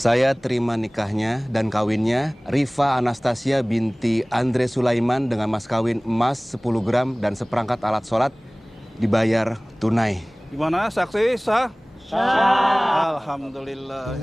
Saya terima nikahnya dan kawinnya Rifa Anastasia binti Andre Sulaiman dengan mas kawin emas 10 gram dan seperangkat alat sholat dibayar tunai. Gimana saksi sah? Sah. Alhamdulillah.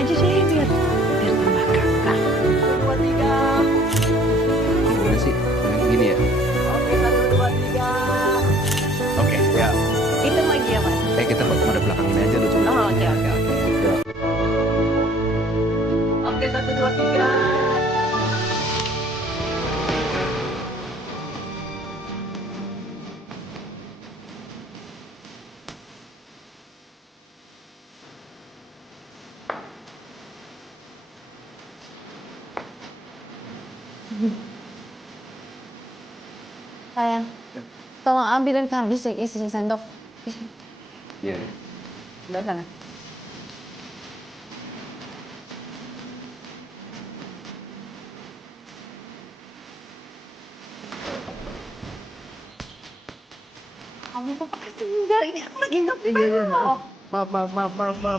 Aja deh biar tambah kakak. 1, 2, 3. Gimana sih? Gini ya? Oke, 1, 2, 3. Oke, ya. Itu lagi ya, Mas? Kita pada belakang ini aja lucu. Oh, oke. Oke, 1, 2, 3. Sayang, tolong ambilin kardus ya, isi sendok. Iya. Udah sana. Kamu kok pakai sendal? Ini aku lagi ngepel. Maaf.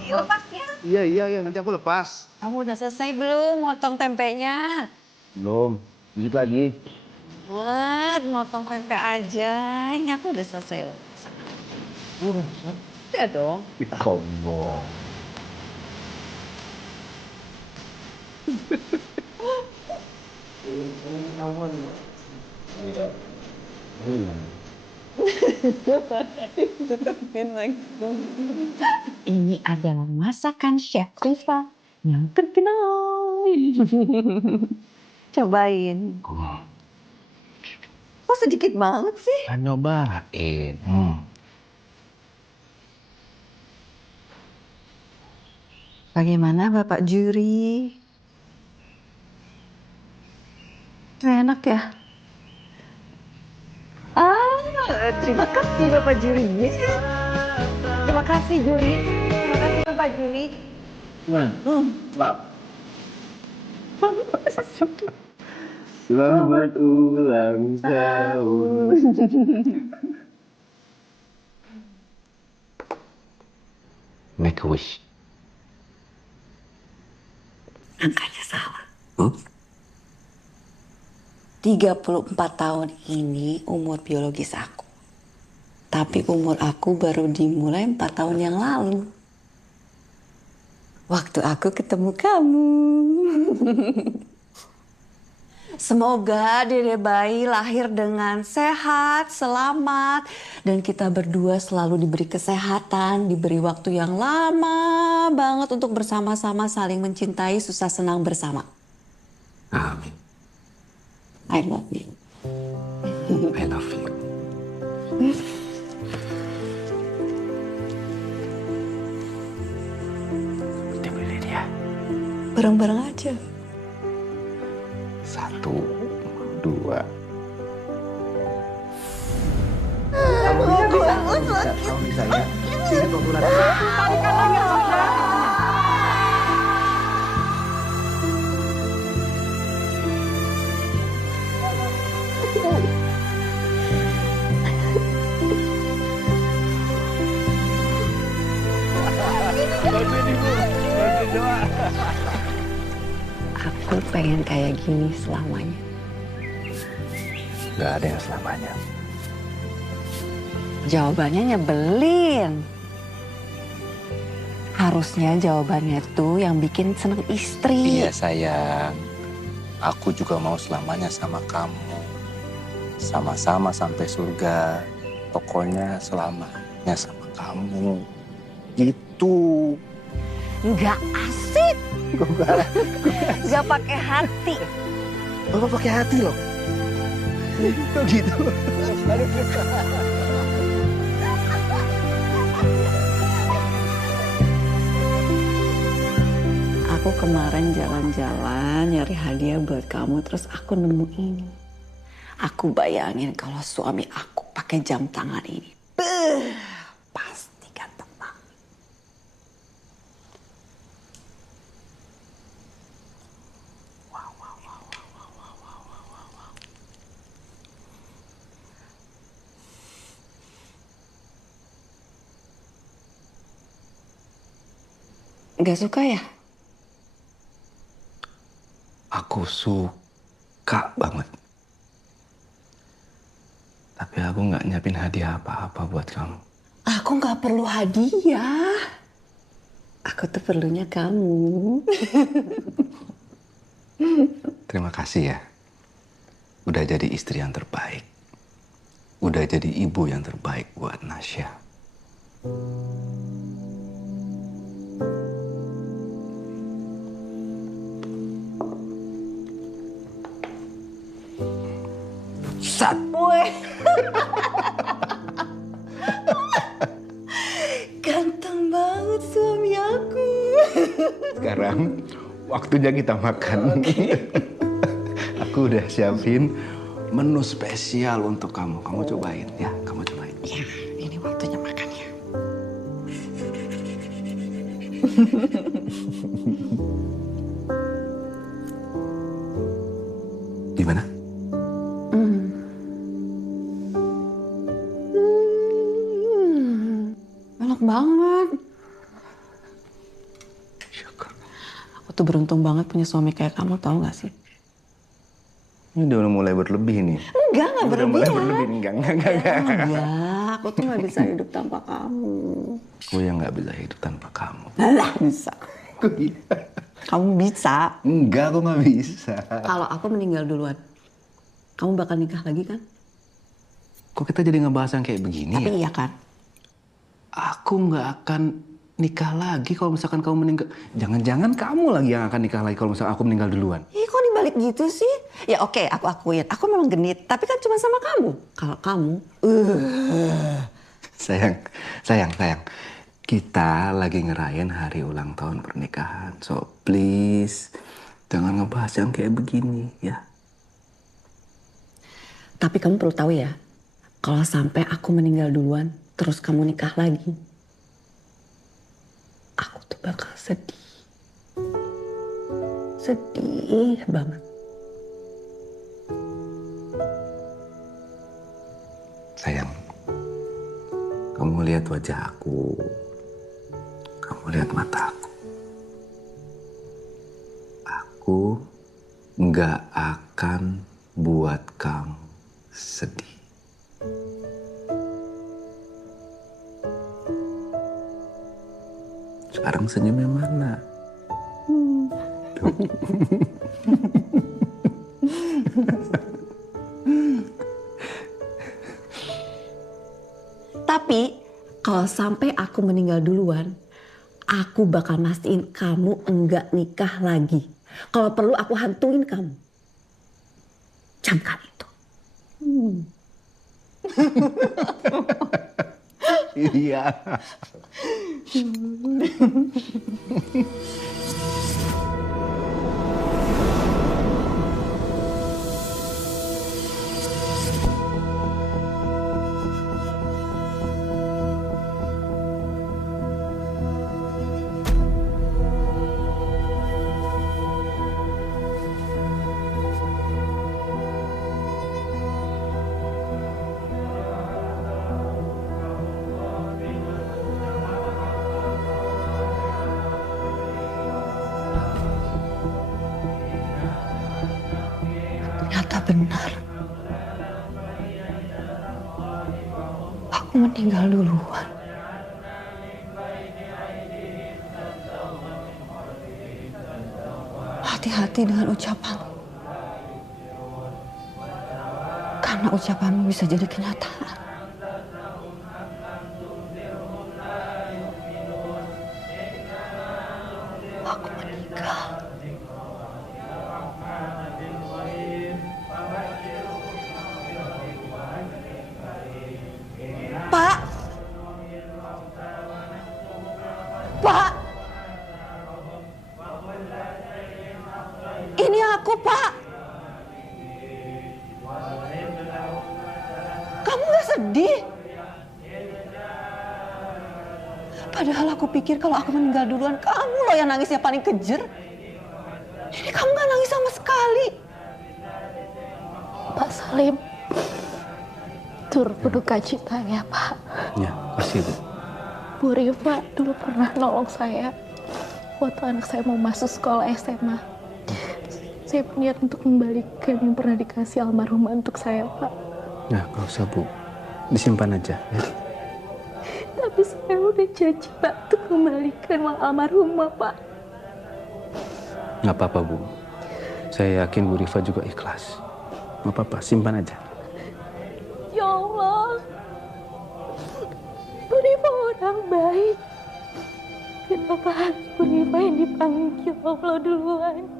Lepas ya. Iya, nanti aku lepas. Kamu udah selesai belum motong tempenya? Belum, dikit lagi. Buat motong tempe aja. Ini aku udah selesai. Udah dong. Sombong. Ini adalah masakan Chef Rifa yang terkenal. Cobain. Kok sedikit banget sih? Kan nyobain. Bagaimana Bapak juri? Enak ya? Terima kasih Bapak juri. Terima kasih juri. Terima kasih Bapak juri. Selamat ulang tahun. Make a wish. Angkanya salah. 34 tahun ini umur biologis aku. Tapi umur aku baru dimulai 4 tahun yang lalu. Waktu aku ketemu kamu. Semoga dede bayi lahir dengan sehat, selamat. Dan kita berdua selalu diberi kesehatan, diberi waktu yang lama banget untuk bersama-sama saling mencintai, susah senang bersama. Amin. I love you. I love you. Kita beli ya. Bareng-bareng aja. 1, 2. Kamu bisa ya. Sini kebetulan. Aku pengen kayak gini selamanya. Gak ada yang selamanya. Jawabannya nyebelin. Harusnya jawabannya tuh yang bikin seneng istri. Iya sayang, aku juga mau selamanya sama kamu. Sama-sama sampai surga. Pokoknya selamanya sama kamu. Gitu. Nggak asik. Nggak pakai hati. Bapak pakai hati loh. Kok gitu? Aku kemarin jalan-jalan nyari hadiah buat kamu, terus aku nemu ini. Aku bayangin kalau suami aku pakai jam tangan ini. Beuh, pasti ganteng banget. Gak suka ya? Aku suka banget. Tapi aku nggak nyiapin hadiah apa-apa buat kamu. Aku gak perlu hadiah. Aku tuh perlunya kamu. Terima kasih ya. Udah jadi istri yang terbaik. Udah jadi ibu yang terbaik buat Nasya. Sat. Weh. Ganteng banget suami aku. Sekarang waktunya kita makan. Aku udah siapin menu spesial untuk kamu. Kamu cobain ya, kamu cobain. Ya, ini waktunya makan ya. Gimana? Enak banget. Syukur. Aku tuh beruntung banget punya suami kayak kamu, tahu gak sih? Ini udah mulai berlebih nih. Enggak Udah berlebihan. mulai berlebih. Enggak. Enggak, aku tuh gak bisa hidup tanpa kamu. Aku yang nggak bisa hidup tanpa kamu. Alah, bisa. Kamu bisa. Enggak, aku nggak bisa. Kalau aku meninggal duluan, kamu bakal nikah lagi kan? Kok kita jadi ngebahas yang kayak begini Tapi ya? iya kan? Aku nggak akan nikah lagi kalau misalkan kamu meninggal. Jangan-jangan kamu lagi yang akan nikah lagi kalau misalkan aku meninggal duluan. Ih, kok dibalik gitu sih? Ya oke, aku akuin. Aku memang genit, tapi kan cuma sama kamu. Kalau kamu, Sayang. Kita lagi ngerayain hari ulang tahun pernikahan. So please, jangan ngebahas yang kayak begini ya. Tapi kamu perlu tahu ya, kalau sampai aku meninggal duluan, terus kamu nikah lagi, aku tuh bakal sedih. Sedih banget. Sayang, kamu lihat wajah aku. Kamu lihat mata aku. Aku nggak akan buat kamu sedih. Sekarang senyumnya mana? Tuh. Tapi kalau sampai aku meninggal duluan, aku bakal mastiin kamu enggak nikah lagi. Kalau perlu aku hantuin kamu. Camkan itu. Iya. Ternyata benar. Aku meninggal duluan. Hati-hati dengan ucapan. Karena ucapanmu bisa jadi kenyataan. Aku meninggal. Pak! Pak! aku, Pak? Kamu gak sedih? Padahal aku pikir kalau aku meninggal duluan, kamu loh yang nangisnya paling kejer. Ini kamu gak nangis sama sekali. Pak Salim, turut berduka cita ya, Pak. Ya, kasih Bu. Bu Rifa dulu pernah nolong saya waktu anak saya mau masuk sekolah SMA. Saya berniat untuk membalikan yang pernah dikasih almarhumah untuk saya, Pak. Nah, gak usah Bu, disimpan aja ya. Tapi saya udah janji, Pak, untuk kembalikan uang almarhumah, Pak. Nggak apa-apa Bu, saya yakin Bu Rifa juga ikhlas. Nggak apa-apa, simpan aja. Ya Allah, Bu Rifa orang baik. Kenapa harus Bu Rifa yang dipanggil Allah duluan?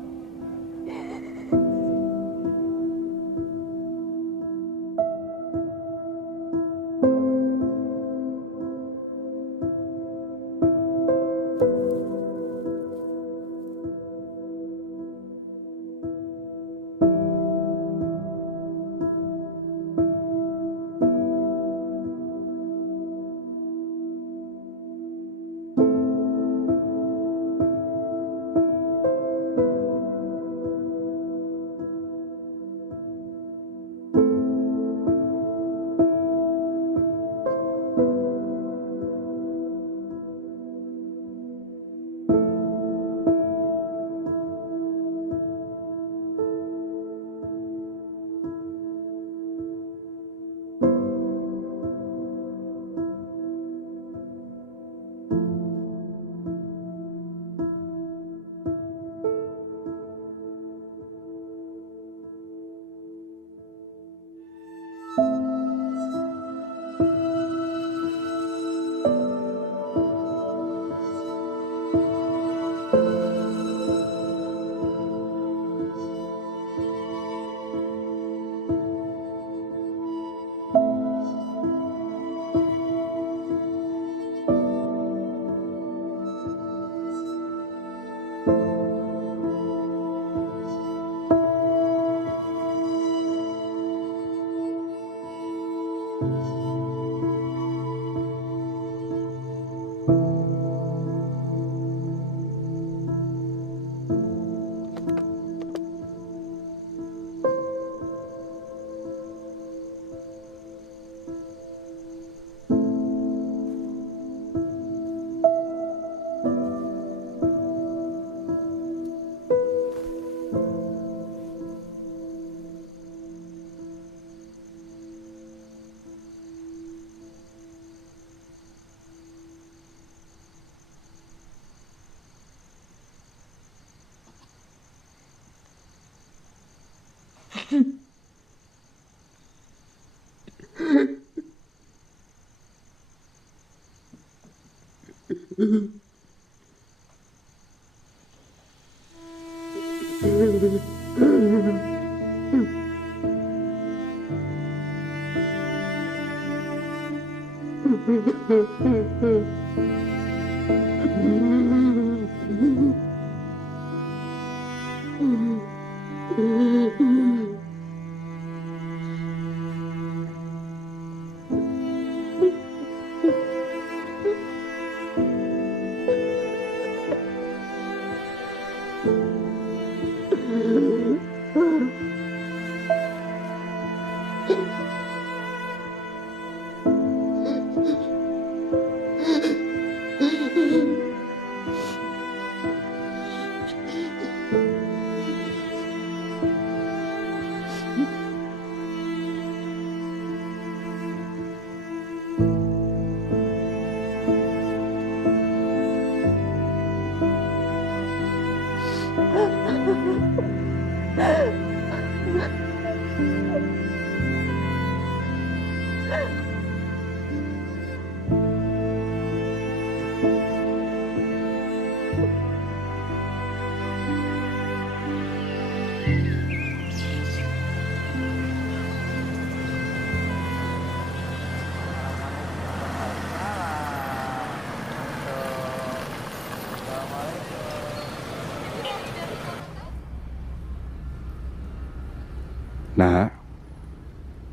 Nah,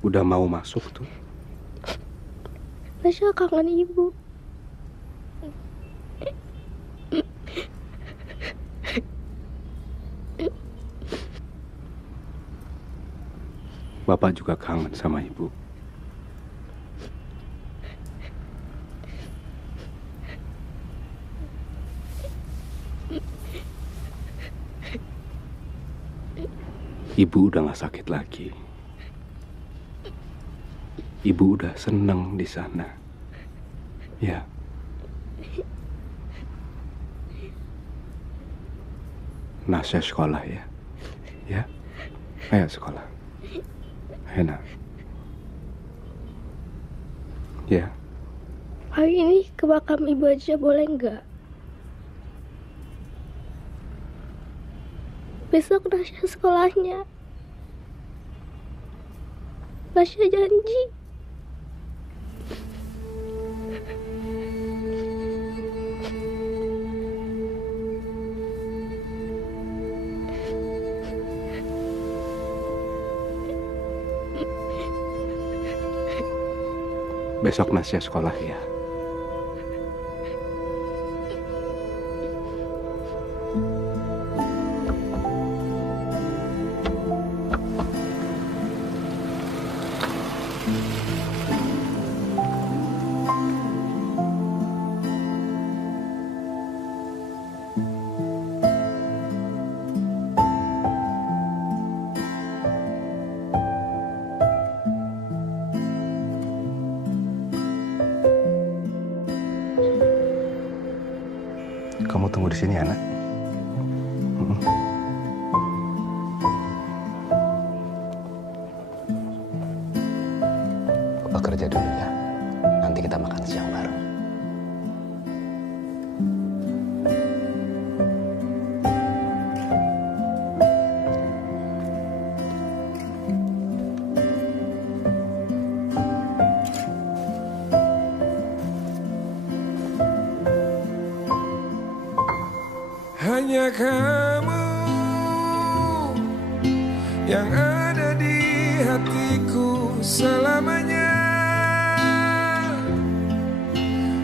udah mau masuk tuh. Nasya kangen ibu. Bapak juga kangen sama ibu. Ibu udah gak sakit lagi. Ibu udah seneng di sana. Ya. Nasya sekolah ya. Ya. Ayo sekolah. Ayo nak. Ya. Hari ini ke makam ibu aja boleh nggak? Besok Nasya sekolahnya. Nasya janji. Besok Nasya sekolah ya. Kamu tunggu di sini ya, nak. Papa kerja dulu ya. Nanti kita makan siang bareng. Hanya kamu yang ada di hatiku selamanya,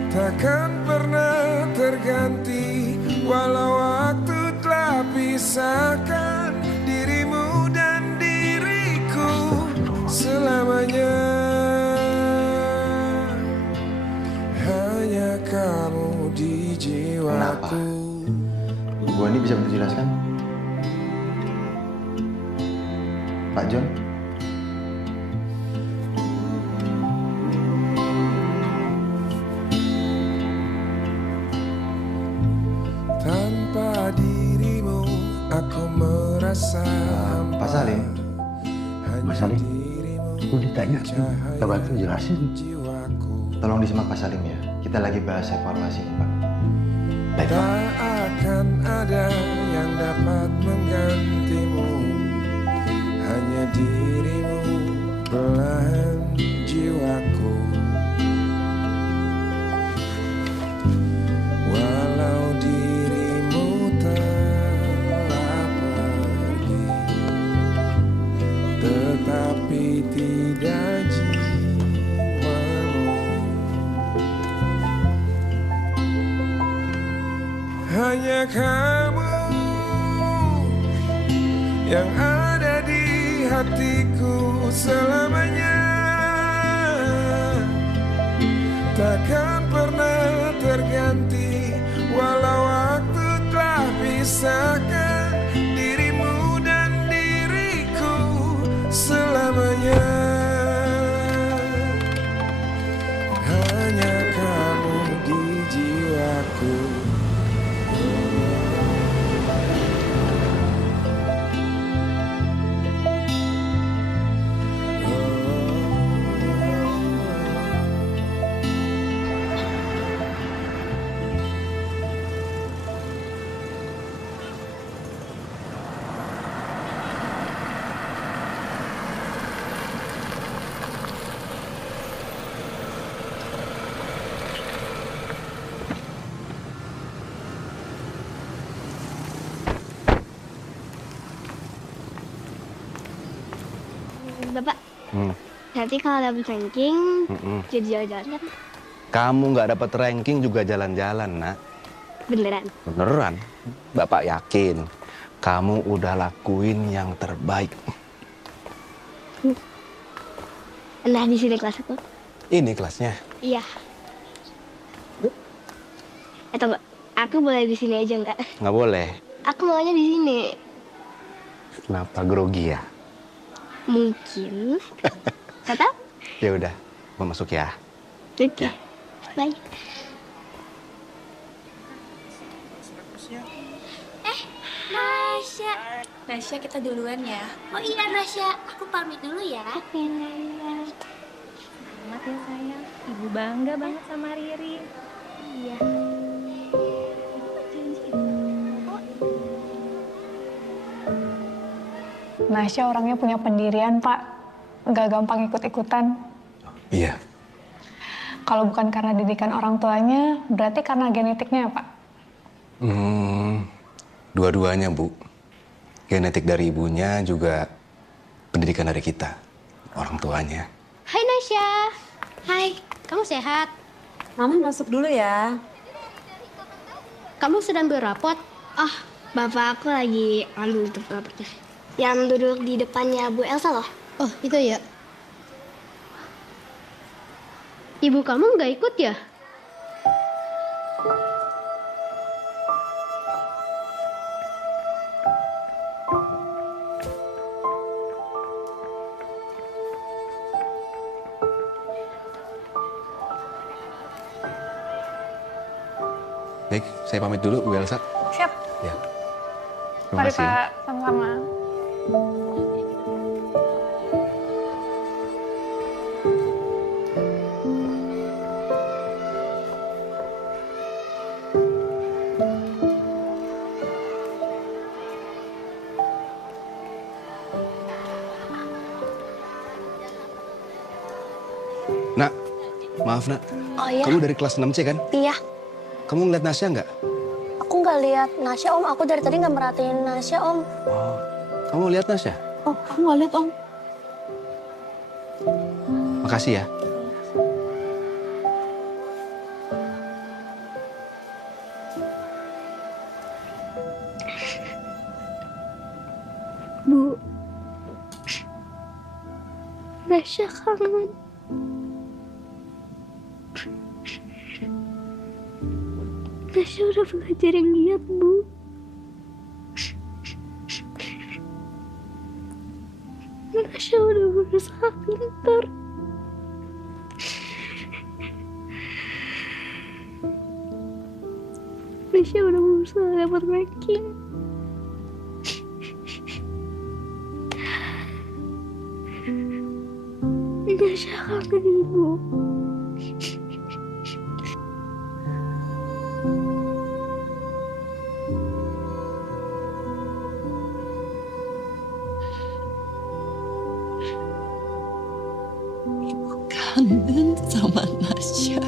takkan pernah terganti walau waktu telah pisahkan dirimu dan diriku selamanya. Hanya kamu di jiwaku. Bu Ani bisa bantu jelaskan? Pak John? Tanpa dirimu aku merasa Pak Salim? Mas Salim, aku ditanya, kita bantu jelasin. Tolong disimak Pak Salim ya. Kita lagi bahas evaluasi nih Pak. Baik, Pak. Tak akan ada yang dapat menggantimu, hanya dirimu belahan jiwaku. Walau dirimu telah pergi, tetapi tidak jiwamu. Hanya kamu yang ada di hatiku selamanya, takkan pernah terganti walau waktu telah pisahkan dirimu dan diriku selamanya. Hanya kamu di jiwaku. Oh. Bapak, nanti kalau dapet ranking, jadi jalan-jalan kan? Kamu nggak dapat ranking juga jalan-jalan, nak. Beneran? Beneran. Bapak yakin kamu udah lakuin yang terbaik. Nah, di sini kelas aku. Ini kelasnya. Iya. Atau enggak? Aku boleh di sini aja nggak? Nggak boleh. Aku maunya di sini. Kenapa grogi ya? Mungkin. Kata? Ya udah, mau masuk ya. Oke. Bye. Nasya. Nasya, kita duluan ya. Oh iya Nasya, aku pamit dulu ya. Oke, Selamat ya sayang. Ibu bangga banget sama Riri. Iya. Nasya orangnya punya pendirian, Pak. Nggak gampang ikut-ikutan. Iya. Kalau bukan karena didikan orang tuanya, berarti karena genetiknya, Pak? Dua-duanya, Bu. Genetik dari ibunya juga pendidikan dari kita, orang tuanya. Hai Nasya. Hai, kamu sehat? Mama masuk dulu ya. Kamu sedang berrapot? Oh, bapak aku lagi ambil untuk raportnya. Yang duduk di depannya Bu Elsa loh. Oh, itu ya. Ibu kamu nggak ikut ya? Baik, saya pamit dulu, Bu Elsa. Siap. Ya. Terima Mari, kasih. Pak. Sama-sama. Nak, maaf nak. Oh iya? Kamu dari kelas 6C kan? Iya. Kamu ngeliat Nasya nggak? Aku nggak lihat Nasya, Om. Aku dari tadi nggak merhatiin Nasya, Om. Oh, kamu lihat Nasya? Oh, aku nggak lihat, Om. Makasih ya. Bu. Nasya kangen. Nasya udah belajar yang giat, Bu. Nasya udah berusaha pintar. Nasya udah berusaha dapat ranking. Nasya kangen Ibu. Kangen sama Nasya.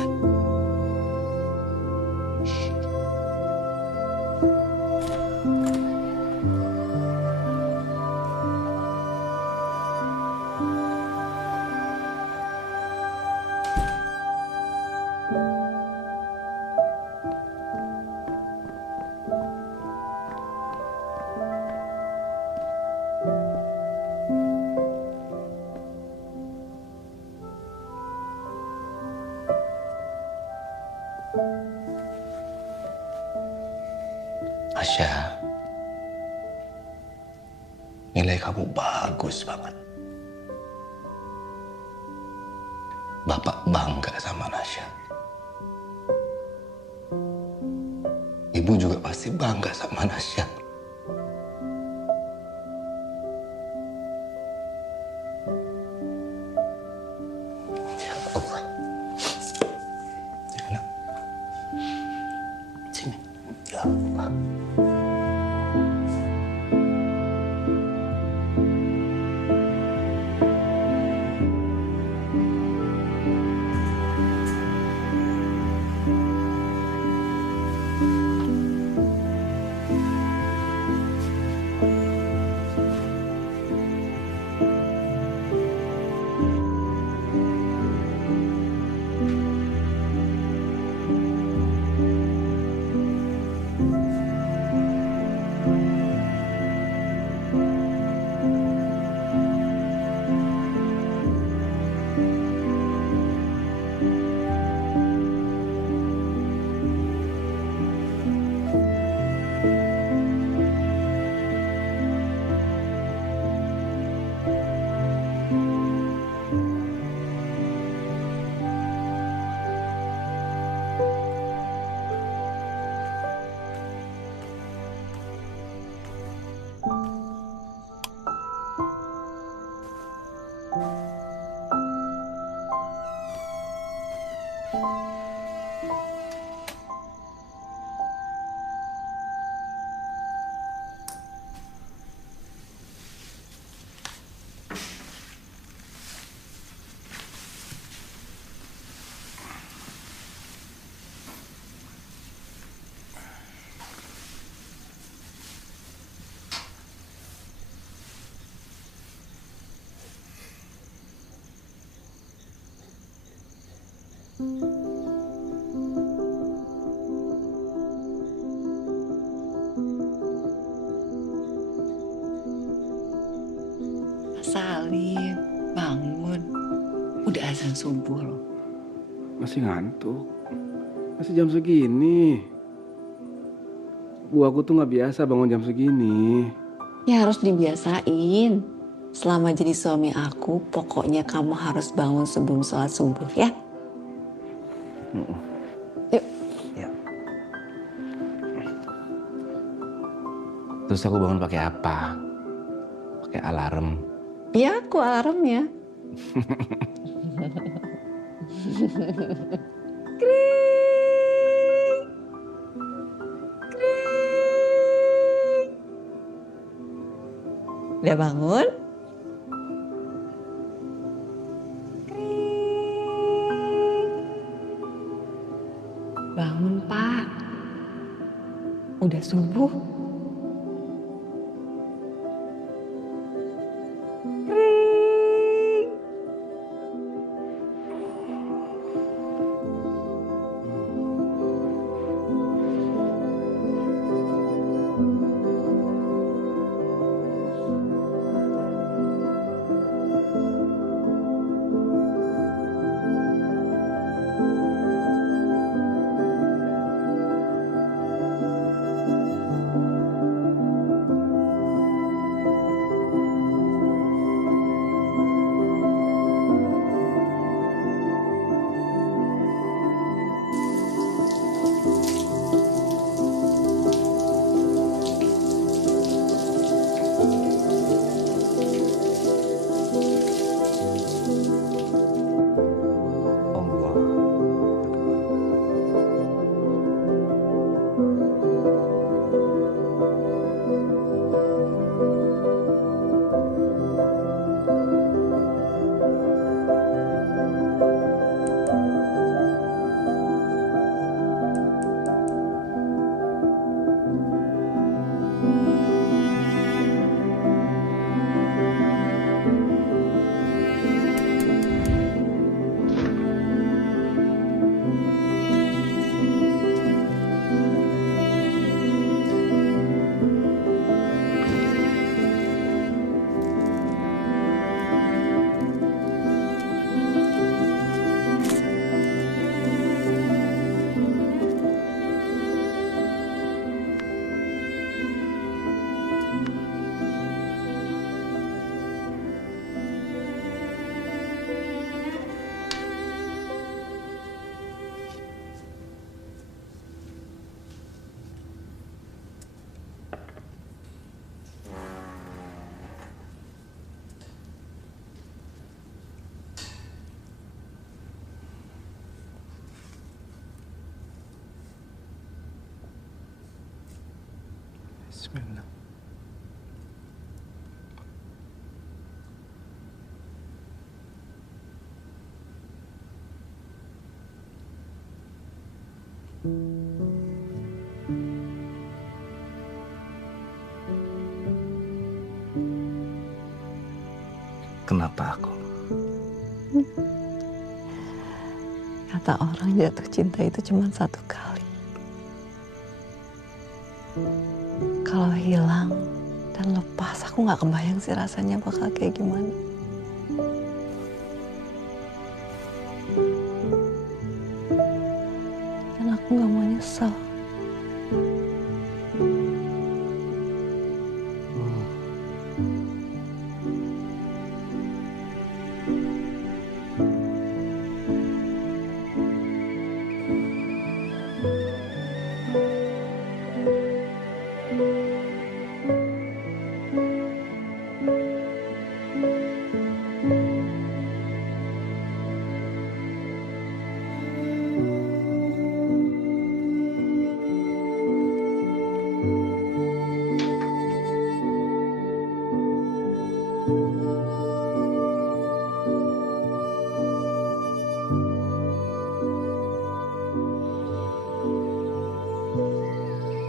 Nasya, nilai kamu bagus banget. Bapak bangga sama Nasya. Ibu juga pasti bangga sama Nasya. Ya Allah. Sini, nak. Sini. Ya Allah. Salim, bangun. Udah azan subuh loh. Masih ngantuk. Masih jam segini. Bu, aku tuh nggak biasa bangun jam segini. Ya harus dibiasain. Selama jadi suami aku, pokoknya kamu harus bangun sebelum sholat subuh ya. Yuk. Ya. Terus aku bangun pakai apa? Pakai alarm. Ya, aku alarmnya. Kring. Kring. Udah bangun? Kring. Bangun, Pak. Udah subuh. Bismillah. Kenapa aku? Kata orang jatuh cinta itu cuma satu kali. Kalau hilang dan lepas, aku nggak kebayang sih rasanya bakal kayak gimana. Dan aku nggak mau nyesel.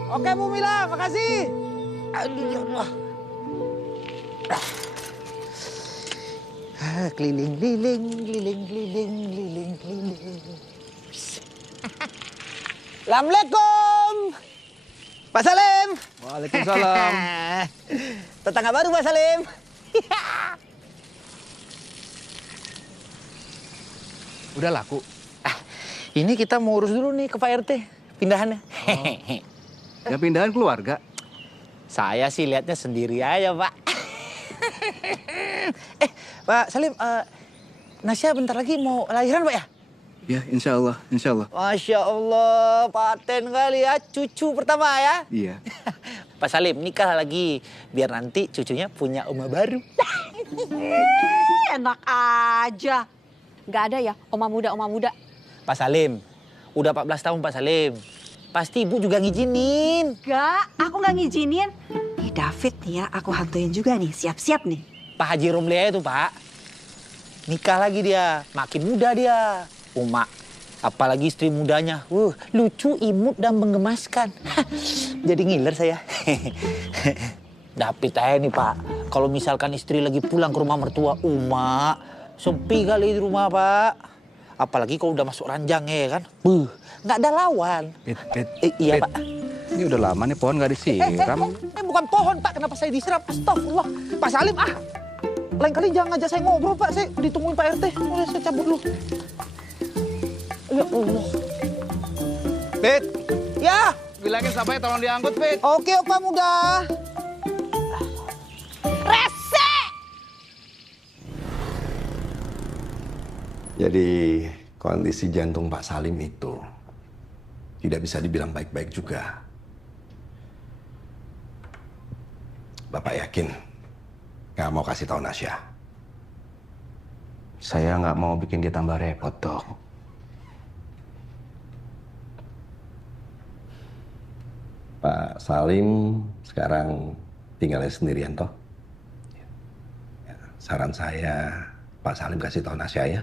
Oke Bu Mila, makasih. Aduh ya Allah. Keliling-keliling, keliling-keliling, keliling-keliling. Assalamualaikum. Pak Salim. Waalaikumsalam. Tetangga baru Pak Salim. Udah laku? Ini kita mau urus dulu nih ke Pak RT, pindahannya. Ya pindahan keluarga. Saya sih lihatnya sendiri aja, Pak. Pak Salim, Nasya bentar lagi mau lahiran, Pak ya? Ya, insya Allah, insya Allah. Masya Allah, paten kali ya, cucu pertama ya. Iya. Pak Salim, nikah lagi, biar nanti cucunya punya oma baru. Enak aja. Nggak ada ya, oma muda. Pak Salim, udah 14 tahun Pak Salim. Pasti ibu juga ngizinin. Nggak, aku nggak ngizinin. Nih David nih ya, aku hantuin juga nih, siap-siap nih. Pak Haji Romlia itu, Pak. Nikah lagi dia, makin muda dia. Uma, apalagi istri mudanya. Lucu, imut, dan menggemaskan. Jadi ngiler saya. David aja nih, Pak. Kalau misalkan istri lagi pulang ke rumah mertua Uma, sepi kali di rumah, Pak. Apalagi kalau udah masuk ranjang ya kan. Nggak ada lawan. Iya, Pak. Ini udah lama nih pohon nggak disiram. Bukan pohon, Pak. Kenapa saya disiram? Astagfirullah. Pak Salim, lain kali jangan ngajak saya ngobrol, Pak. Saya ditungguin Pak RT. Boleh saya cabut dulu. Ya Allah. Pit. Ya. Bilangin sampai tolong diangkut, Pit. Oke, Opa muda. Rese! Jadi kondisi jantung Pak Salim itu tidak bisa dibilang baik-baik juga. Bapak yakin nggak mau kasih tahu Nasya? Saya nggak mau bikin dia tambah repot, Dok. Pak Salim sekarang tinggalnya sendirian toh? Ya, saran saya Pak Salim kasih tahu Nasya ya.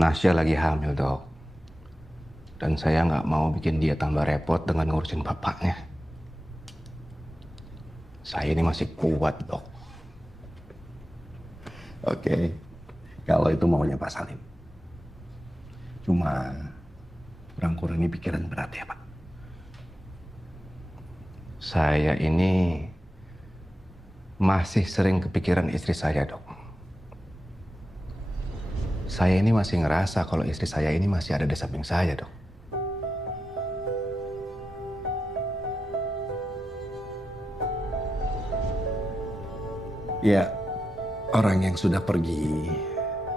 Nasya lagi hamil, Dok. Dan saya nggak mau bikin dia tambah repot dengan ngurusin bapaknya. Saya ini masih kuat, Dok. Oke, kalau itu maunya Pak Salim. Cuma kurang-kurang ini pikiran berat ya, Pak. Saya ini masih sering kepikiran istri saya, Dok. Saya ini masih ngerasa kalau istri saya ini masih ada di samping saya, Dok. Ya, orang yang sudah pergi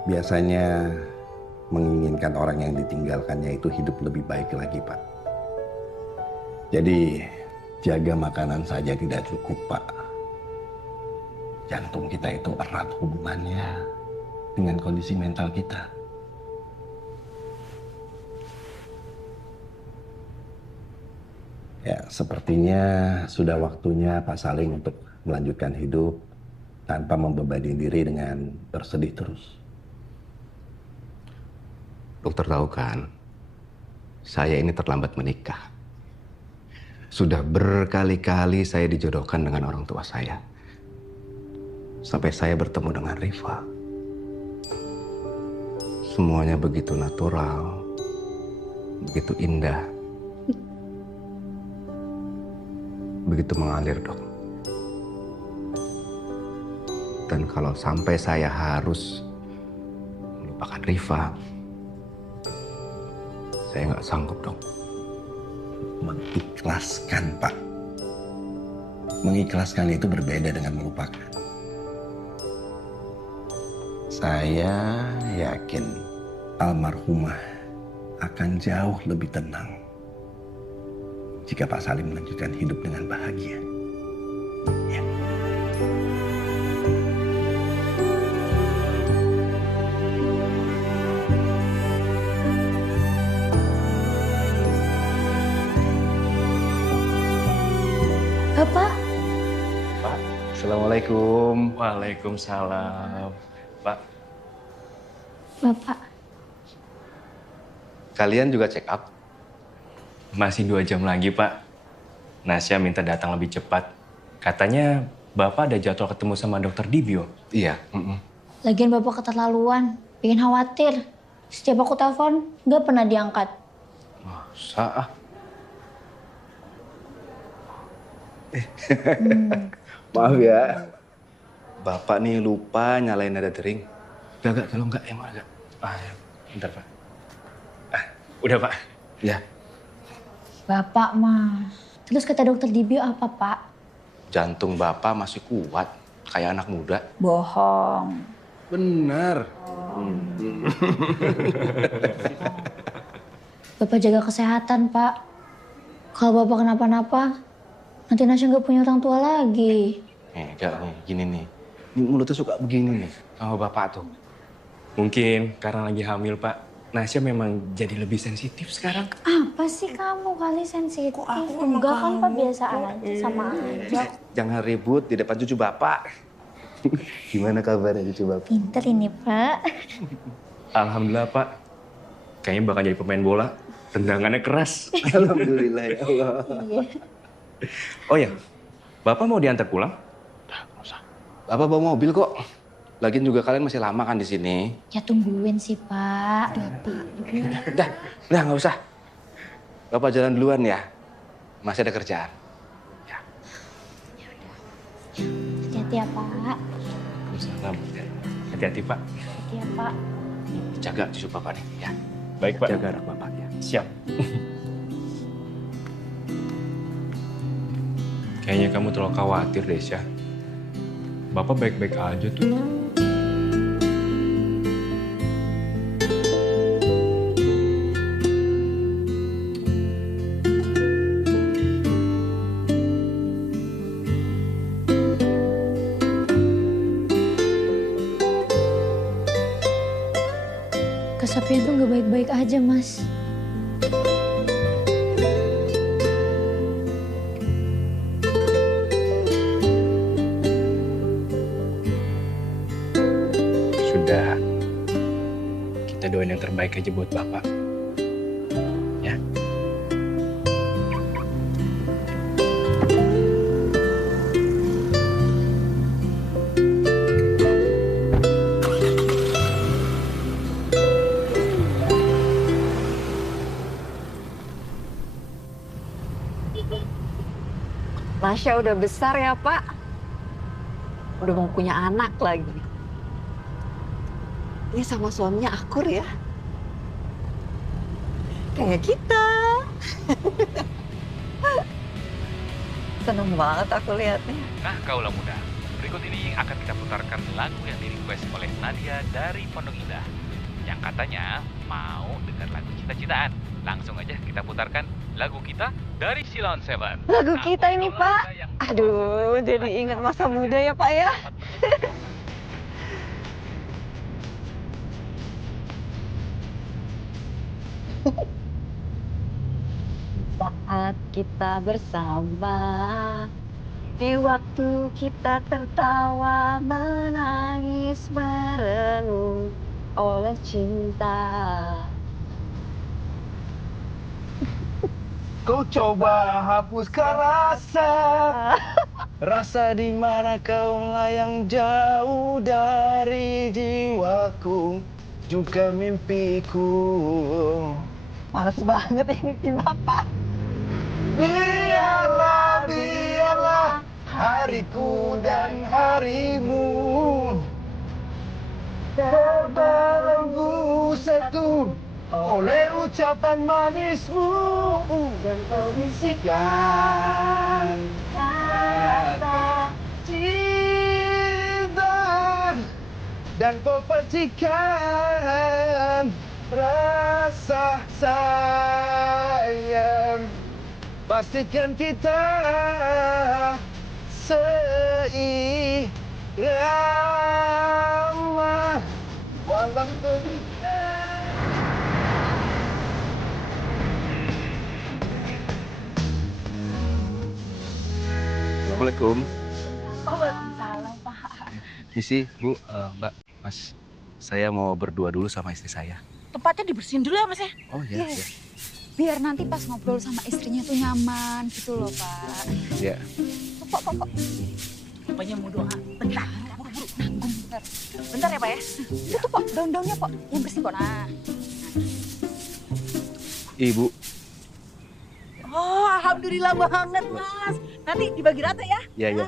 biasanya menginginkan orang yang ditinggalkannya itu hidup lebih baik lagi, Pak. Jadi, jaga makanan saja tidak cukup, Pak. Jantung kita itu erat hubungannya dengan kondisi mental kita. Ya, sepertinya sudah waktunya Pak Salim untuk melanjutkan hidup tanpa membebani diri dengan bersedih terus. Dokter tahu kan, saya ini terlambat menikah. Sudah berkali-kali saya dijodohkan dengan orang tua saya. Sampai saya bertemu dengan Rifa. Semuanya begitu natural, begitu indah, begitu mengalir, Dok. Dan kalau sampai saya harus melupakan Rifa, saya nggak sanggup, Dok. Mengikhlaskan, Pak. Mengikhlaskan itu berbeda dengan melupakan. Saya yakin almarhumah akan jauh lebih tenang jika Pak Salim melanjutkan hidup dengan bahagia. Ya. Bapak. Pak, Assalamualaikum. Waalaikumsalam. Pak. Bapak. Kalian juga check up? Masih 2 jam lagi, Pak. Nasya minta datang lebih cepat. Katanya Bapak ada jadwal ketemu sama Dokter Dibio. Iya. Lagian Bapak keterlaluan, bikin khawatir. Setiap aku telepon, nggak pernah diangkat. Masa? Maaf ya. Bapak nih lupa nyalain nada dering. Gak, kalau enggak, emang agak. Ya. Bentar, Pak. Udah, Pak. Ya. Bapak mah. Terus kata dokter di bio apa, Pak? Jantung Bapak masih kuat, kayak anak muda. Bohong. Benar. Bapak jaga kesehatan, Pak. Kalau Bapak kenapa-napa, nanti Nasya nggak punya orang tua lagi. Enggak nih, gini nih. Ini mulutnya suka begini nih sama Bapak tuh. Mungkin karena lagi hamil, Pak. Nasya memang jadi lebih sensitif sekarang. Apa sih kamu kali sensitif? Enggak kan, Pak, biasa aja sama aja. Jangan ribut di depan cucu Bapak. Gimana kabarnya cucu Bapak? Pinter ini, Pak. Alhamdulillah, Pak. Kayaknya bakal jadi pemain bola. Tendangannya keras. Alhamdulillah ya Allah. Iya. Oh ya, Bapak mau diantar pulang? Bapak bawa mobil kok. Lagian juga kalian masih lama kan di sini. Ya tungguin sih, Pak. Udah nggak usah. Bapak jalan duluan ya. Masih ada kerjaan. Hati-hati ya, Pak. Salam. Hati-hati, Pak. Hati ya, Pak. Jaga cucu Bapak nih ya. Baik, Pak. Jaga anak Bapak ya. Siap. Kayaknya kamu terlalu khawatir, Desya. Bapak baik-baik aja tuh. Kesapian tuh nggak baik-baik aja, Mas. Sudah. Kita doain yang terbaik aja buat Bapak. Ya. Nasya udah besar ya, Pak. Udah mau punya anak lagi. Ini sama suaminya akur ya. Kayak kita. Seneng banget aku lihatnya. Nah, kaulah muda. Berikut ini akan kita putarkan lagu yang di-request oleh Nadia dari Pondok Indah. Yang katanya mau dengar lagu Cita-Citaan. Langsung aja kita putarkan lagu kita dari Silon Seven. Lagu kita ini, Pak. Aduh, jadi ingat masa muda ya, Pak ya. Saat kita bersama, di waktu kita tertawa, menangis, merenung oleh cinta. Kau coba hapuskan rasa di mana kau melayang jauh dari jiwaku, juga mimpiku. Males banget ini Bapak. Biarlah hariku dan harimu terbelenggu satu oleh ucapan manismu, dan kau bisikan kata cinta, dan kau percikan rasa sayang. Pastikan kita seirama walau Assalamualaikum. Waalaikumsalam, Pak. Misi, Bu, Mbak, Mas. Saya mau berdua dulu sama istri saya. Tempatnya dibersihin dulu ya, Mas ya? Oh iya, iya. Biar nanti pas ngobrol sama istrinya tuh nyaman gitu loh, Pak. Iya. Pok. Bapaknya mau doa. Bentar, buru-buru. Tanggung bentar. Bentar ya Pak ya. Itu tuh Pak, daun-daunnya Pak. Yang bersih Pak. Nah. Ibu, Oh, alhamdulillah banget Mas. Nanti dibagi rata ya. iya iya.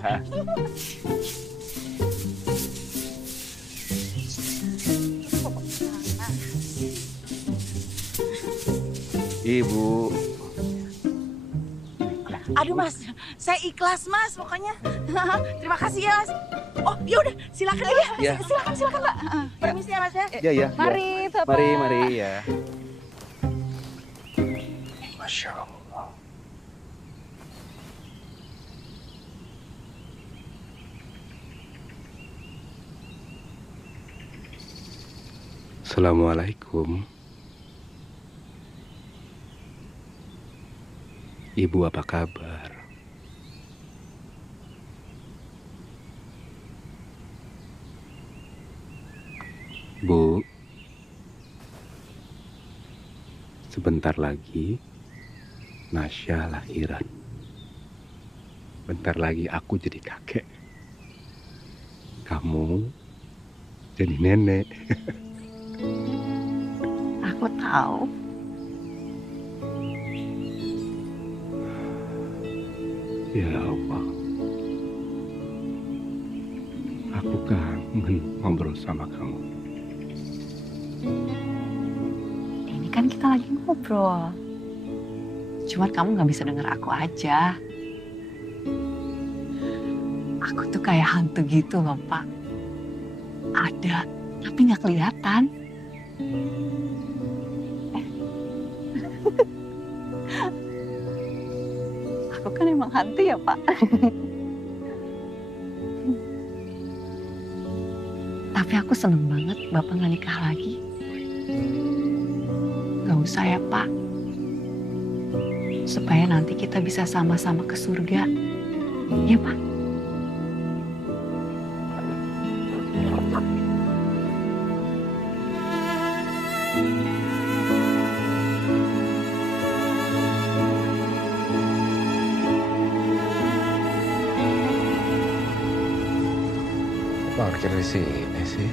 Ibu, Aduh Mas, saya ikhlas Mas pokoknya. Terima kasih ya Mas. Oh ya udah, silakan aja. Iya. Silakan Mbak. Permisi ya Mas ya. iya iya. Mari, Bapak. Mari ya. Masya Allah. Assalamualaikum. Ibu apa kabar? Bu, sebentar lagi Nasya lahiran. Bentar lagi aku jadi kakek. Kamu jadi nenek. Aku tahu. Ya Allah, aku kangen ngobrol sama kamu. Ini kan kita lagi ngobrol. Cuma kamu nggak bisa denger aku aja. Aku tuh kayak hantu gitu loh, Pak. Ada, tapi nggak kelihatan. Aku kan emang hantu ya, Pak. Tapi aku seneng banget Bapak nggak nikah lagi. Gak usah ya, Pak. Supaya nanti kita bisa sama-sama ke surga. Ya, Pak? Parkir di sini sih.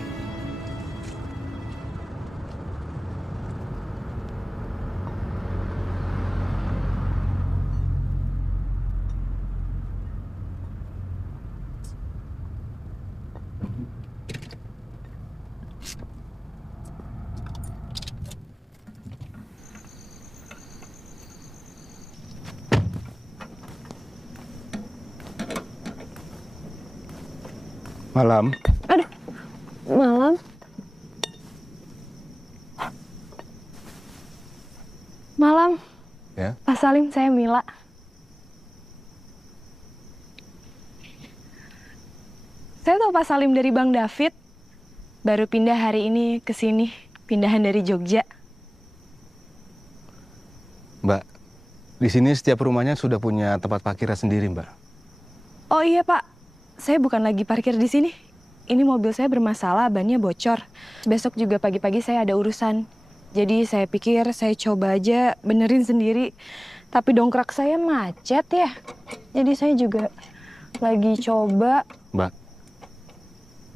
Malam. Aduh, malam. Malam. Ya. Pak Salim, saya Mila. Saya tahu Pak Salim dari Bang David. Baru pindah hari ini ke sini, pindahan dari Jogja. Mbak, di sini setiap rumahnya sudah punya tempat parkirnya sendiri, Mbak. Oh iya Pak, saya bukan lagi parkir di sini. Ini mobil saya bermasalah, bannya bocor. Besok juga pagi-pagi saya ada urusan. Jadi saya pikir saya coba aja benerin sendiri. Tapi dongkrak saya macet ya. Jadi saya juga lagi coba. Mbak,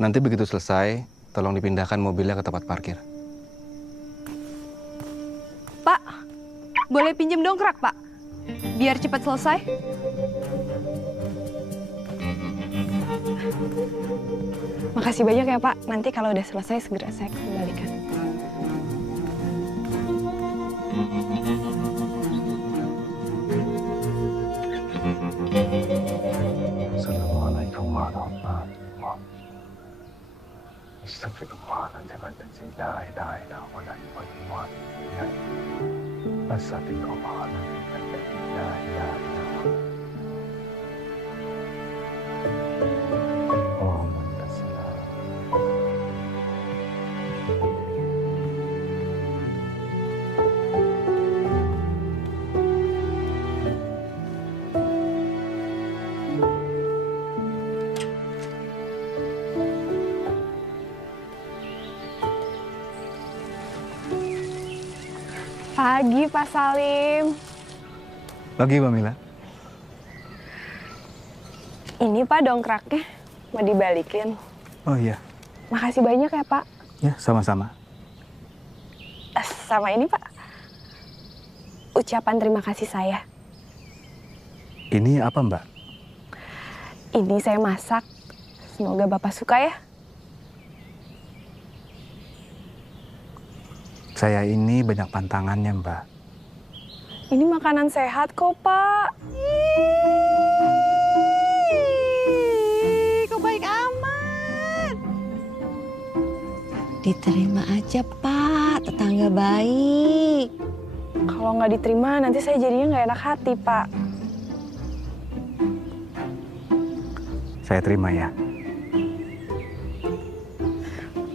nanti begitu selesai, tolong dipindahkan mobilnya ke tempat parkir. Pak, boleh pinjam dongkrak Pak? Biar cepat selesai. Makasih banyak ya Pak. Nanti kalau udah selesai segera saya kembalikan. Assalamualaikum warahmatullahi wabarakatuh. Astagfirullahaladzim. La ilaha illallah. Astagfirullahaladzim. La ilaha illallah. Pagi Pak Salim. Pagi, Mbak Mila. Ini Pak dongkraknya, mau dibalikin. Oh iya. Makasih banyak ya, Pak. Ya, sama-sama. Sama ini, Pak. Ucapan terima kasih saya. Ini apa, Mbak? Ini saya masak. Semoga Bapak suka ya. Saya ini banyak pantangannya, Mbak. Ini makanan sehat kok, Pak. Kok baik amat. Diterima aja, Pak. Tetangga baik. Kalau nggak diterima, nanti saya jadinya nggak enak hati, Pak. Saya terima ya.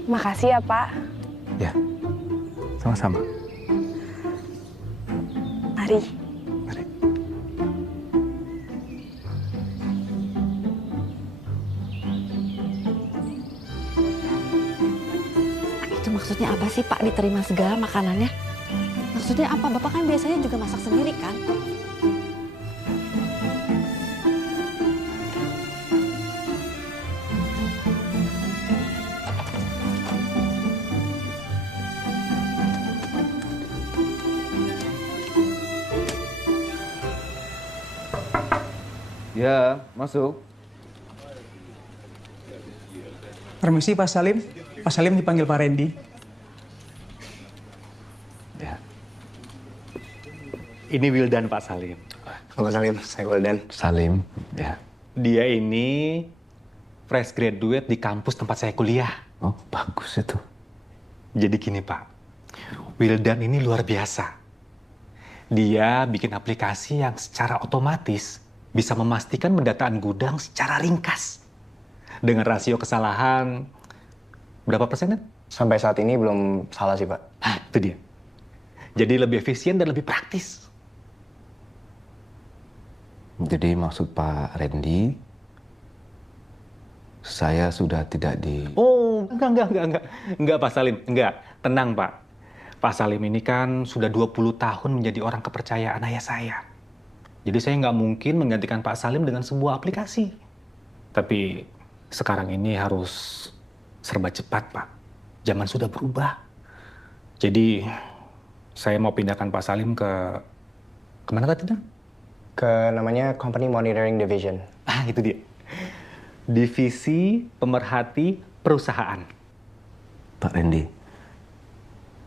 Makasih ya, Pak. Ya, sama-sama. Mari. Itu maksudnya apa sih, Pak, diterima segala makanannya? Maksudnya apa? Bapak kan biasanya juga masak sendiri kan? Ya, masuk. Permisi Pak Salim. Pak Salim dipanggil Pak Randy. Ya. Ini Wildan Pak Salim. Halo Salim, saya Wildan. Salim, ya. Dia ini fresh graduate di kampus tempat saya kuliah. Oh, bagus itu. Jadi gini Pak, Wildan ini luar biasa. Dia bikin aplikasi yang secara otomatis bisa memastikan pendataan gudang secara ringkas. Dengan rasio kesalahan, berapa persen? Sampai saat ini belum salah sih, Pak. Nah, itu dia. Jadi lebih efisien dan lebih praktis. Jadi maksud Pak Randy, saya sudah tidak di... Oh, enggak Pak Salim, enggak. Tenang Pak. Pak Salim ini kan sudah 20 tahun menjadi orang kepercayaan ayah saya. Jadi saya nggak mungkin menggantikan Pak Salim dengan sebuah aplikasi. Tapi sekarang ini harus serba cepat, Pak. Zaman sudah berubah. Jadi saya mau pindahkan Pak Salim ke kemana tadi? Ke namanya Company Monitoring Division. Ah, itu dia. Divisi Pemerhati Perusahaan. Pak Randy,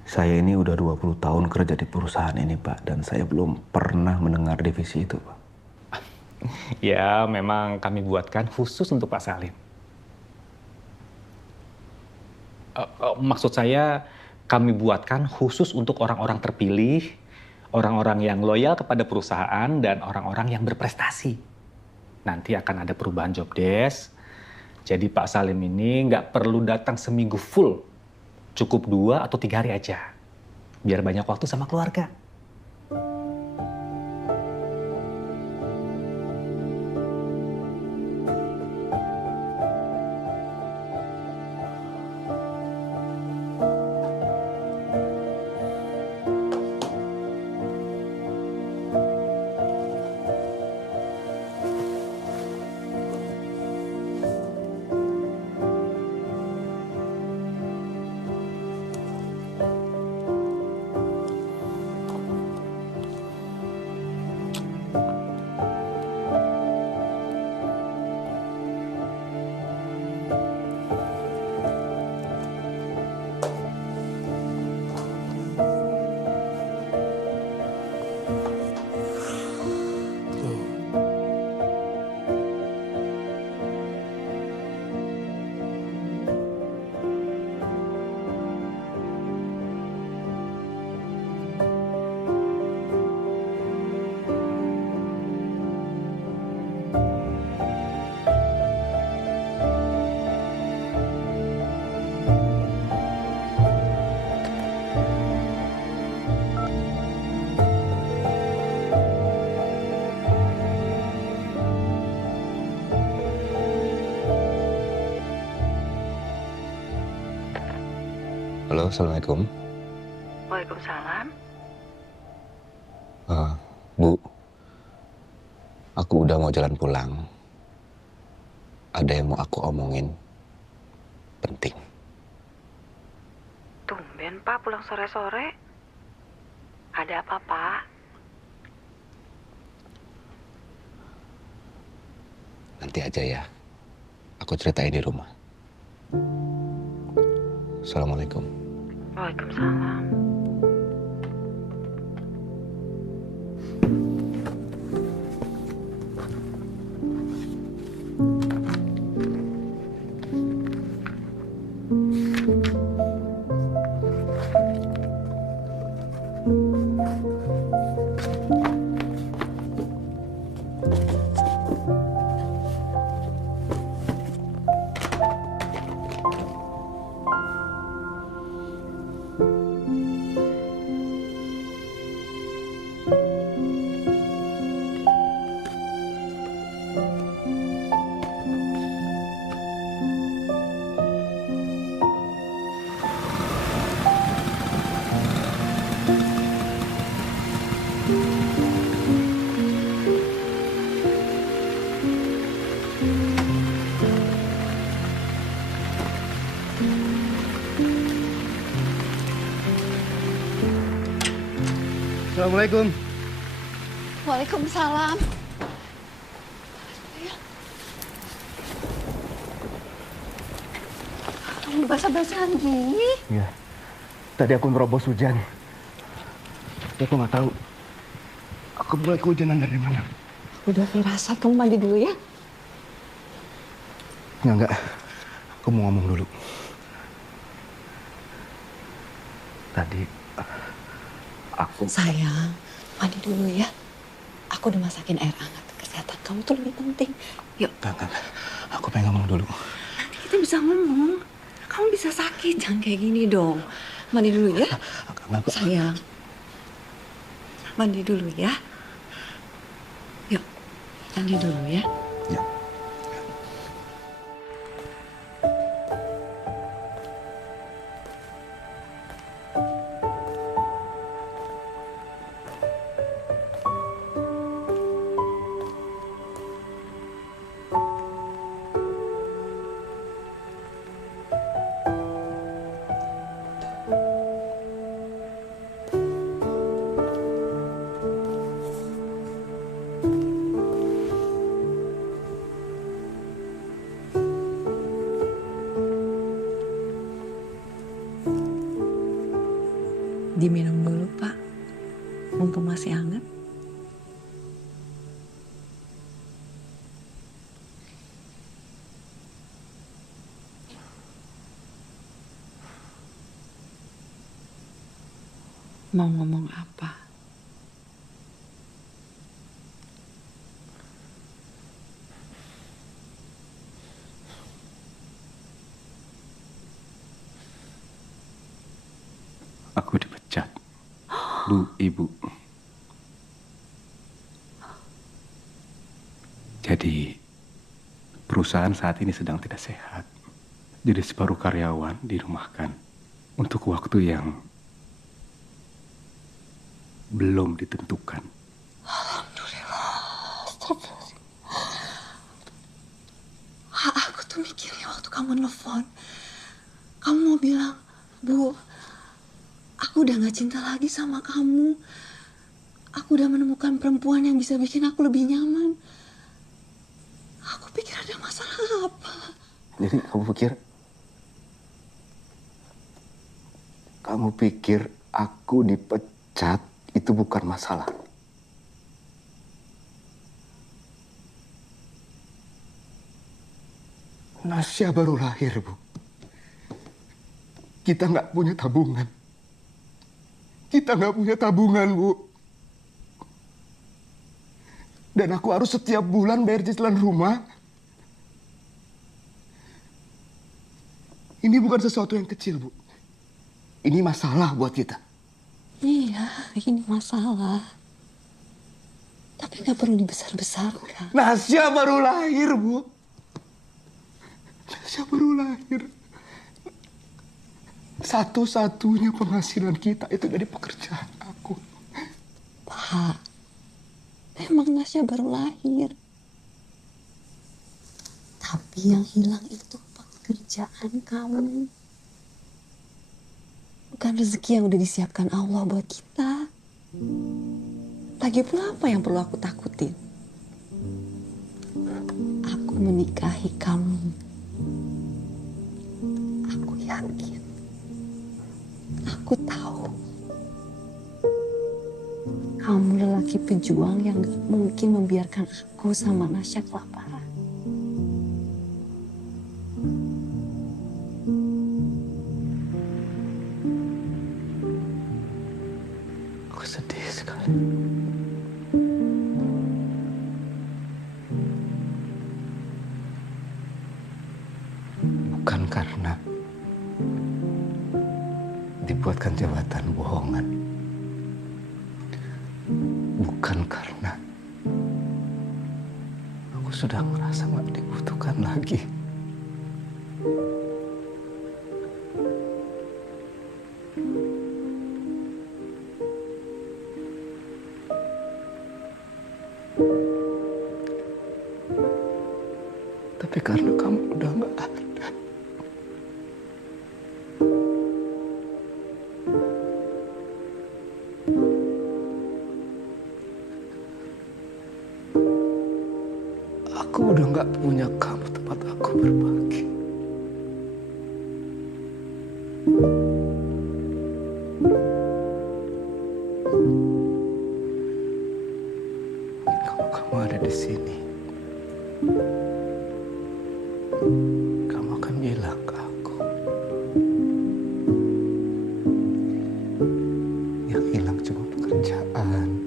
saya ini udah 20 tahun kerja di perusahaan ini, Pak. Dan saya belum pernah mendengar divisi itu, Pak. Ya, memang kami buatkan khusus untuk Pak Salim. Maksud saya, kami buatkan khusus untuk orang-orang terpilih, orang-orang yang loyal kepada perusahaan, dan orang-orang yang berprestasi. Nanti akan ada perubahan job desk. Jadi Pak Salim ini nggak perlu datang seminggu full. Cukup 2 atau 3 hari aja. Biar banyak waktu sama keluarga. Halo, Assalamualaikum. Waalaikumsalam. Bu, aku udah mau jalan pulang. Ada yang mau aku omongin. penting. Tumben Pak pulang sore-sore. Ada apa Pak? Nanti aja ya. Aku ceritain di rumah. Assalamualaikum. Waalaikumsalam. Assalamualaikum. Waalaikumsalam. Kamu basah-basahan gini? Iya. Tadi aku merobos hujan. Tapi aku nggak tahu. Aku mulai kehujanan dari mana. Udah firasat, kamu mandi dulu ya? Enggak. Aku mau ngomong dulu. Tadi aku... Sayang, mandi dulu ya. Aku udah masakin air hangat. Kesehatan kamu tuh lebih penting. Yuk. Enggak. Aku pengen ngomong dulu. Nanti kita bisa ngomong. Kamu bisa sakit. Jangan kayak gini dong. Mandi dulu ya. Sayang. Mandi dulu ya. Yuk. Mandi dulu ya. Ya. Diminum dulu, Pak. Mumpung masih hangat. Mau ngomong apa? Aku dipecat. Bu, Ibu. Jadi, perusahaan saat ini sedang tidak sehat. Jadi separuh karyawan dirumahkan untuk waktu yang belum ditentukan. Alhamdulillah. Aku tuh mikirnya waktu kamu nelfon. Kamu mau bilang, Bu, aku udah gak cinta lagi sama kamu. Aku udah menemukan perempuan yang bisa bikin aku lebih nyaman. Aku pikir ada masalah apa. Jadi kamu pikir aku dipecat itu bukan masalah? Nasya baru lahir, Bu. Kita nggak punya tabungan. Bu. Dan aku harus setiap bulan bayar cicilan rumah. Ini bukan sesuatu yang kecil, Bu. Ini masalah buat kita. Iya, ini masalah. Tapi gak perlu dibesar-besarkan. Nasya baru lahir, Bu. Nasya baru lahir. Satu-satunya penghasilan kita itu dari pekerjaan aku. Pak, emang Nasya baru lahir. Tapi yang hilang itu pekerjaan. pekerjaan kamu. Bukan rezeki yang udah disiapkan Allah buat kita. Lagi pula apa yang perlu aku takutin? Aku menikahi kamu. Aku yakin. Aku tahu. Kamu lelaki pejuang yang gak mungkin membiarkan aku sama Nasya kelaparan. Aku sedih sekali. Bukan karena dibuatkan jabatan bohongan. Bukan karena aku sudah merasa gak dibutuhkan lagi. Tapi karena kamu udah gak ada. Aku udah gak punya kamu tempat aku berbagi. Kalau kamu ada di sini, kamu akan bilang ke aku, yang hilang cuma pekerjaan,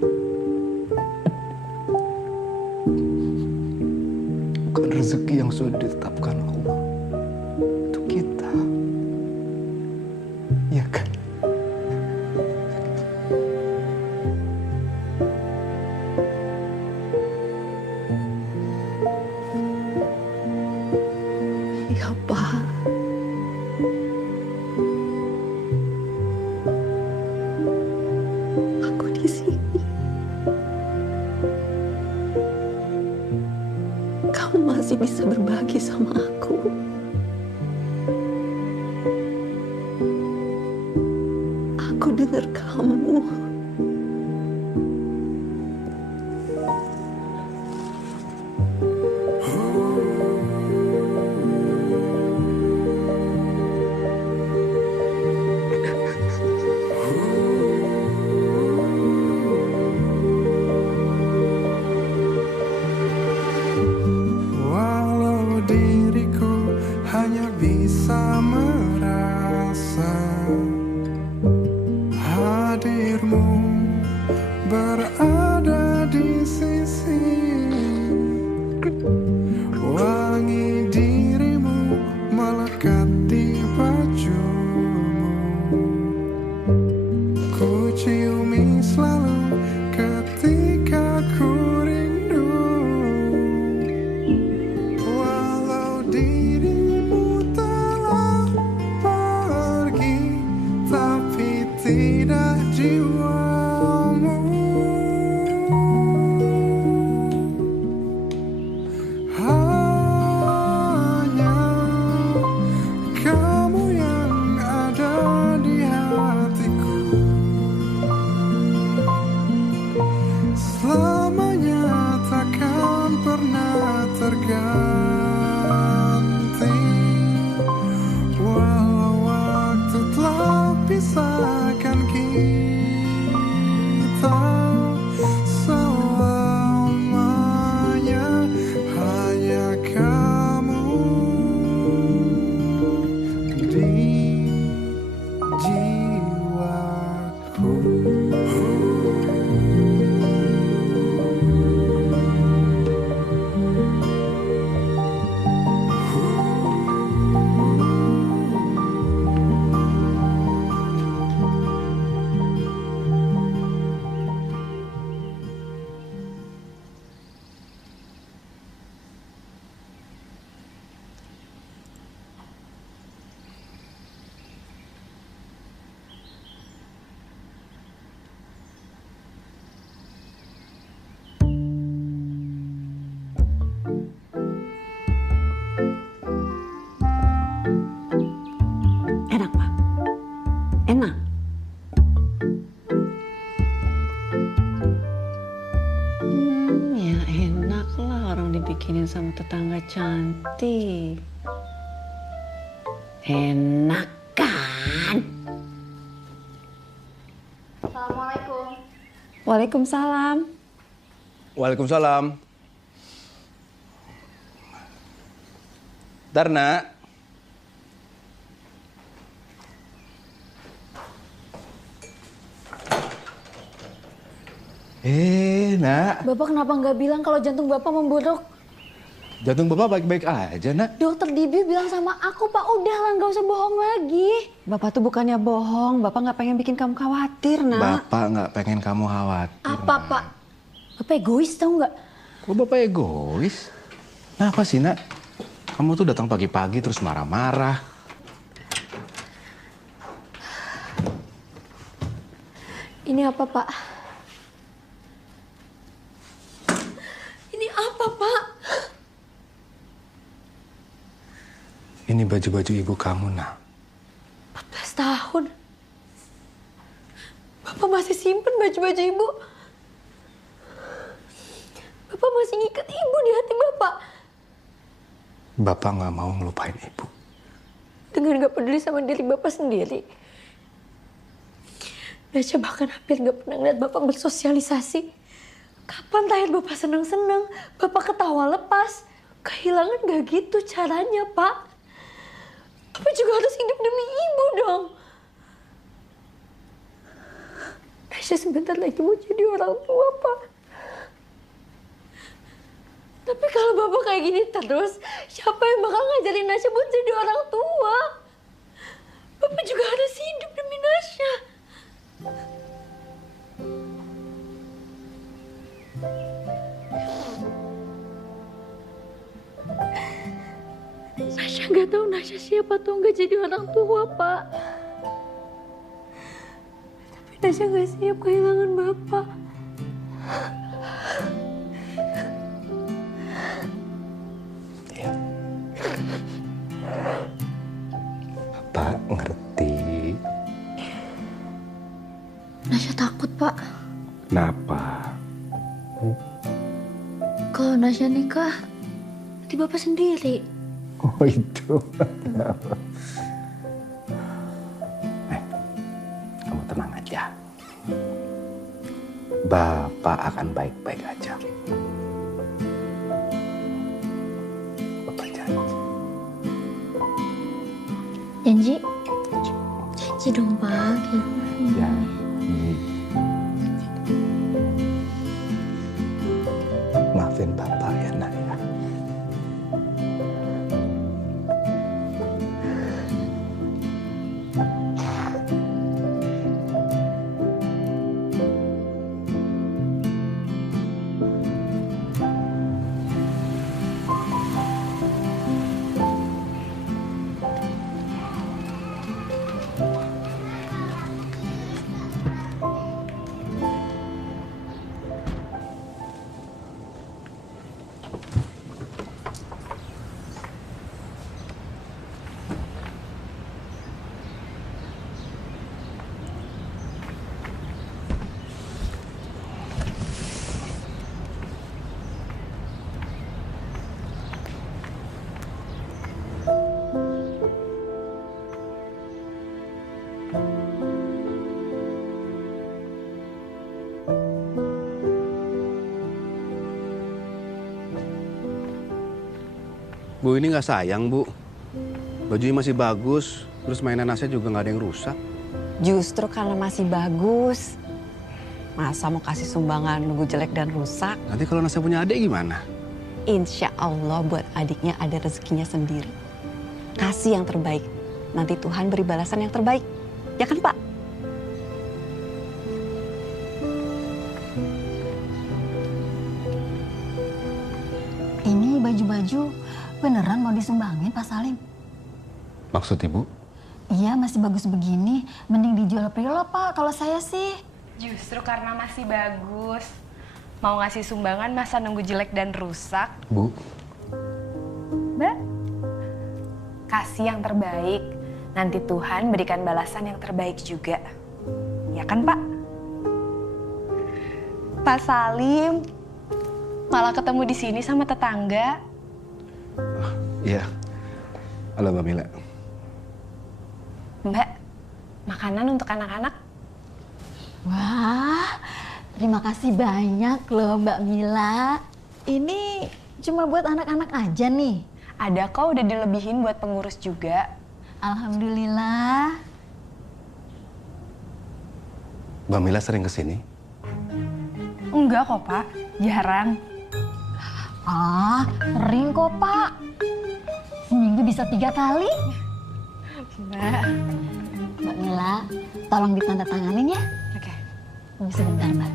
bukan rezeki yang sudah ditetapkan Allah untuk kita. Iya kan? Iya, Pak. Aku di sini. Kamu masih bisa berbagi sama aku. Aku dengar kamu. Walau diriku hanya bisa merasa hadirmu berada di sisi, wangi dirimu melekat di bajumu, ku ciumi selalu ketika ku rindu. Walau dirimu telah pergi, tapi tidak jiwamu. Hanya kamu yang ada di hatiku. Selamanya takkan pernah terganti. Walau waktu telah pisahkan kita, selamanya hanya kamu di jiwaku. dibikinin sama tetangga cantik. Enak kan? Assalamualaikum. Waalaikumsalam. Waalaikumsalam. Darna. Nak. Bapak kenapa nggak bilang kalau jantung Bapak memburuk? Jantung Bapak baik-baik aja, Nak. Dokter Dibi bilang sama aku, Pak, udah lah, nggak usah bohong lagi. Bapak tuh bukannya bohong, Bapak nggak pengen bikin kamu khawatir, Nak. Bapak nggak pengen kamu khawatir. Apa, Pak? Bapak egois tau nggak? Kok Bapak egois? Kenapa sih, Nak? Kamu tuh datang pagi-pagi terus marah-marah. Ini apa, Pak? Ini apa, Pak? Ini baju-baju ibu kamu, Nak. 14 tahun. Bapak masih simpen baju-baju ibu. Bapak masih ngikat ibu di hati Bapak. Bapak nggak mau ngelupain ibu. Dengan gak peduli sama diri Bapak sendiri. Nasya bahkan hampir gak pernah ngeliat Bapak bersosialisasi. Kapan terakhir Bapak seneng-seneng, Bapak ketawa lepas. Kehilangan gak gitu caranya, Pak. Bapak juga harus hidup demi ibu dong. Nasya sebentar lagi mau jadi orang tua, Pak. Tapi kalau Bapak kayak gini terus, siapa yang bakal ngajarin Nasya buat jadi orang tua? Bapak juga harus hidup demi Nasya. Nasya nggak tahu Nasya siapa atau nggak jadi orang tua, Pak. Tapi Nasya nggak siap kehilangan Bapak. Bapak ngerti. Nasya takut, Pak. Kenapa? Kalau Nasya nikah, nanti Bapak sendiri. Oh itu. Kenapa? Kamu tenang aja. Bapak akan baik-baik aja. Bapak janji. Janji? Janji dong, Pak. Janji. Maafin Bapak ya, Nak. Ya. Bu, ini nggak sayang, Bu. Bajunya masih bagus, terus mainan Nasya juga nggak ada yang rusak. Justru karena masih bagus. Masa mau kasih sumbangan nunggu jelek dan rusak? Nanti kalau Nasya punya adik gimana? Insya Allah buat adiknya ada rezekinya sendiri. Kasih yang terbaik. Nanti Tuhan beri balasan yang terbaik. Ya kan, Pak? Ini baju-baju beneran mau disumbangin, Pak Salim? Maksud Ibu? Iya, masih bagus begini. Mending dijual pre-lo, Pak, kalau saya sih. Justru karena masih bagus. Mau ngasih sumbangan masa nunggu jelek dan rusak? Bu. Mbak, kasih yang terbaik. Nanti Tuhan berikan balasan yang terbaik juga. Ya kan, Pak? Pak Salim, Malah ketemu di sini sama tetangga. Iya. Halo Mbak Mila. Mbak, makanan untuk anak-anak. Wah, terima kasih banyak loh Mbak Mila. Ini cuma buat anak-anak aja nih. Ada kok, udah dilebihin buat pengurus juga. Alhamdulillah. Mbak Mila sering kesini? Enggak kok Pak, jarang. Ah, sering kok Pak. Seminggu bisa 3 kali. Mbak Mila, tolong ditandatanganin ya. Oke. Tunggu sebentar Mbak.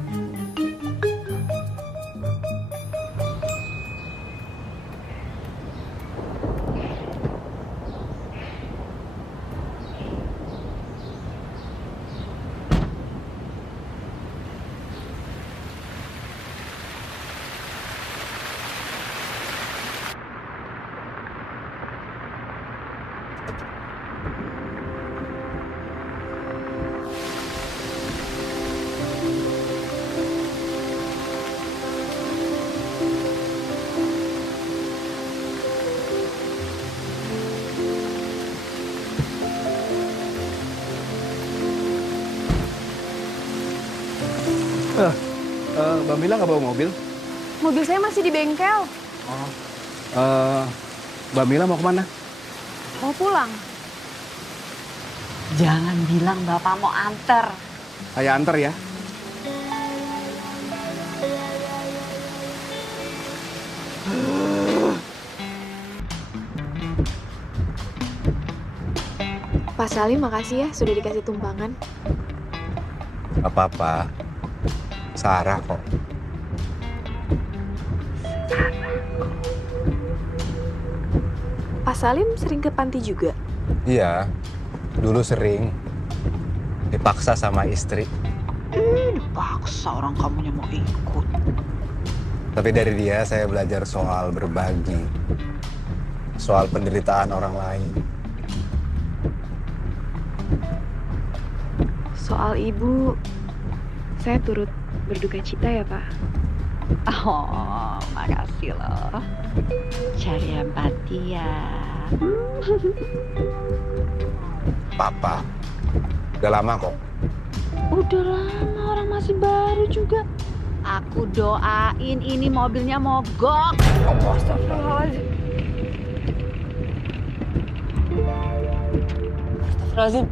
Mbak Mila nggak bawa mobil? Mobil saya masih di bengkel. Mbak Mila mau kemana? Mau pulang. Jangan bilang Bapak mau anter. Saya antar ya. Pak Salim, makasih ya sudah dikasih tumpangan. Apa-apa. Sarah kok. Pak Salim sering ke panti juga? Iya, dulu sering. Dipaksa sama istri. Dipaksa orang kamunya mau ikut. Tapi dari dia saya belajar soal berbagi. Soal penderitaan orang lain. Soal ibu, saya turut berduka cita ya Pak. Oh, makasih loh. Cari empati ya. Papa, udah lama kok. Udah lama, orang masih baru juga. Aku doain ini mobilnya mogok. Astagfirullahaladzim. Astagfirullahaladzim.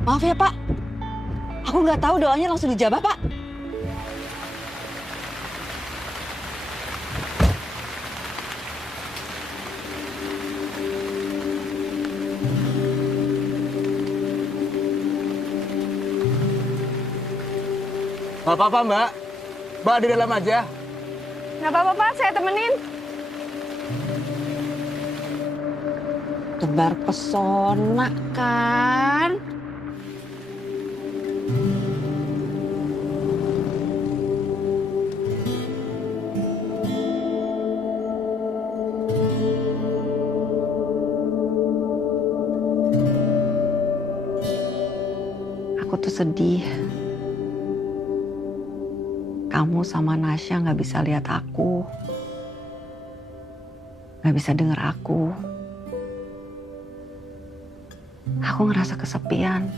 Maaf ya Pak, aku nggak tahu doanya langsung dijabah Pak. Gak apa-apa Mbak, Mbak di dalam aja. Nggak apa-apa Pak, saya temenin. Tebar pesona kan? Aku tuh sedih. Kamu sama Nasya nggak bisa lihat aku. Nggak bisa denger aku. Aku ngerasa kesepian.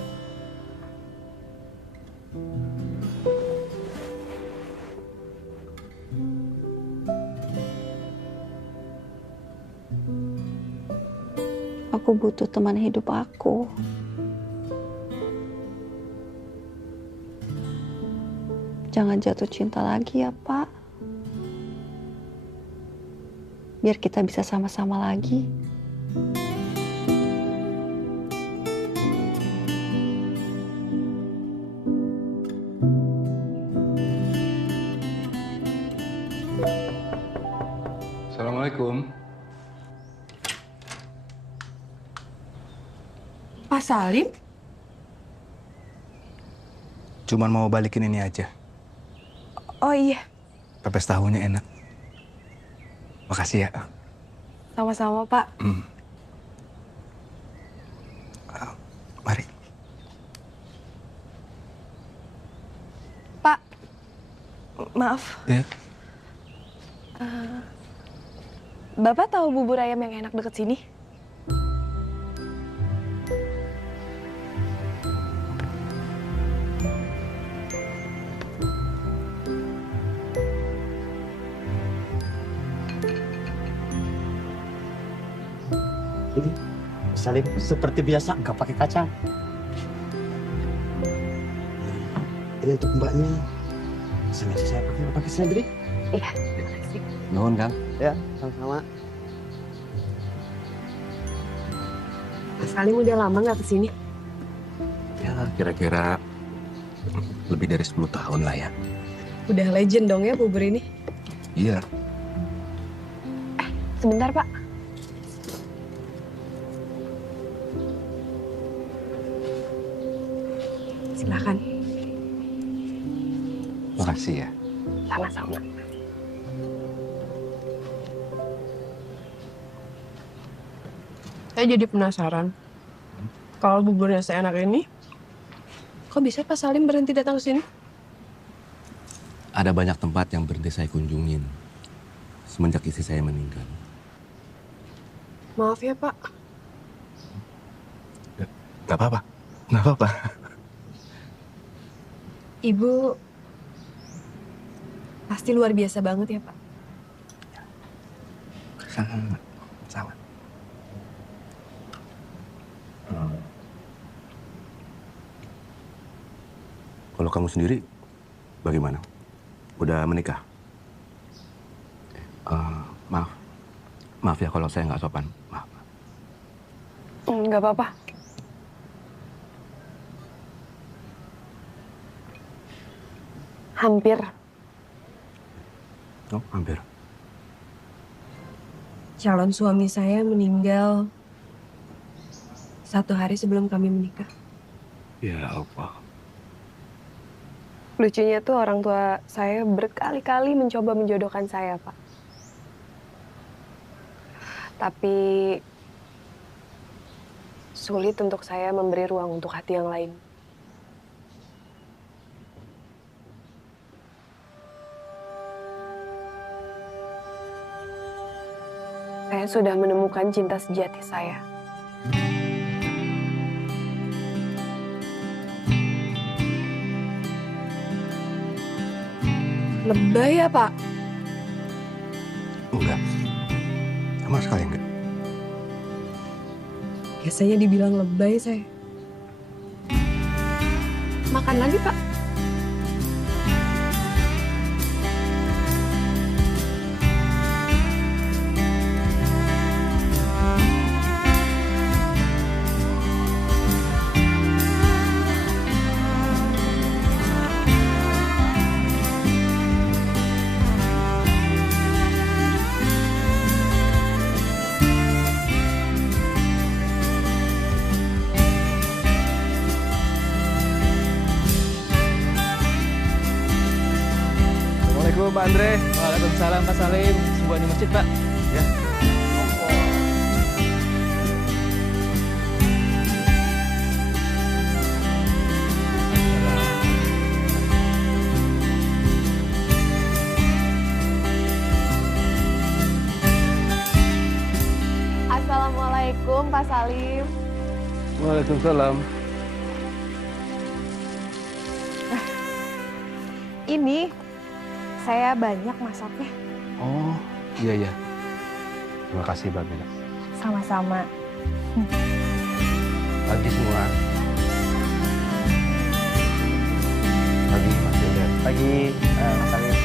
Aku butuh teman hidup aku. Jangan jatuh cinta lagi ya, Pak. Biar kita bisa sama-sama lagi. Assalamualaikum. Pak Salim? Cuman mau balikin ini aja. Oh iya, Pepes tahunya enak. Makasih ya. sama-sama Pak. Mari. Pak, maaf. Ya. Bapak tahu bubur ayam yang enak deket sini? Ini Salim seperti biasa nggak pakai kacang. Ini untuk mbaknya. Sengaja saya pakai nggak pakai seledri. Iya, terima kasih. Nuhun, Kang. Ya, sama-sama. Mas Salim udah lama nggak kesini? Ya, kira-kira lebih dari 10 tahun lah ya. Udah legend dong ya bubur ini. Iya. Sebentar, Pak. Silakan. Makasih ya. Sama-sama. Saya jadi penasaran. Kalau buburnya seenak ini, kok bisa Pak Salim berhenti datang ke sini? Ada banyak tempat yang berhenti saya kunjungin semenjak istri saya meninggal. Maaf ya Pak. Gak apa-apa. Gak apa-apa. Ibu pasti luar biasa banget ya Pak. Sama. Kalau kamu sendiri, bagaimana? Udah menikah? Maaf ya kalau saya nggak sopan. Maaf. Nggak apa-apa. Hampir. Oh, hampir. Calon suami saya meninggal 1 hari sebelum kami menikah. Ya Allah. Lucunya tuh orang tua saya berkali-kali mencoba menjodohkan saya, Pak. Tapi sulit untuk saya memberi ruang untuk hati yang lain. Saya sudah menemukan cinta sejati saya. Lebay ya, Pak? Enggak. Sama sekali enggak. Biasanya dibilang lebay saya. Makan lagi, Pak. Assalamualaikum Pak Andre. Waalaikumsalam Pak Salim. Sebuah di masjid Pak. Ya. Assalamualaikum Pak Salim. Waalaikumsalam. Ini saya banyak masaknya. Oh, iya. Terima kasih, Mbak Mila. Sama-sama. Pagi semua. Pagi, Mas Yuda. Pagi, Mas Salim.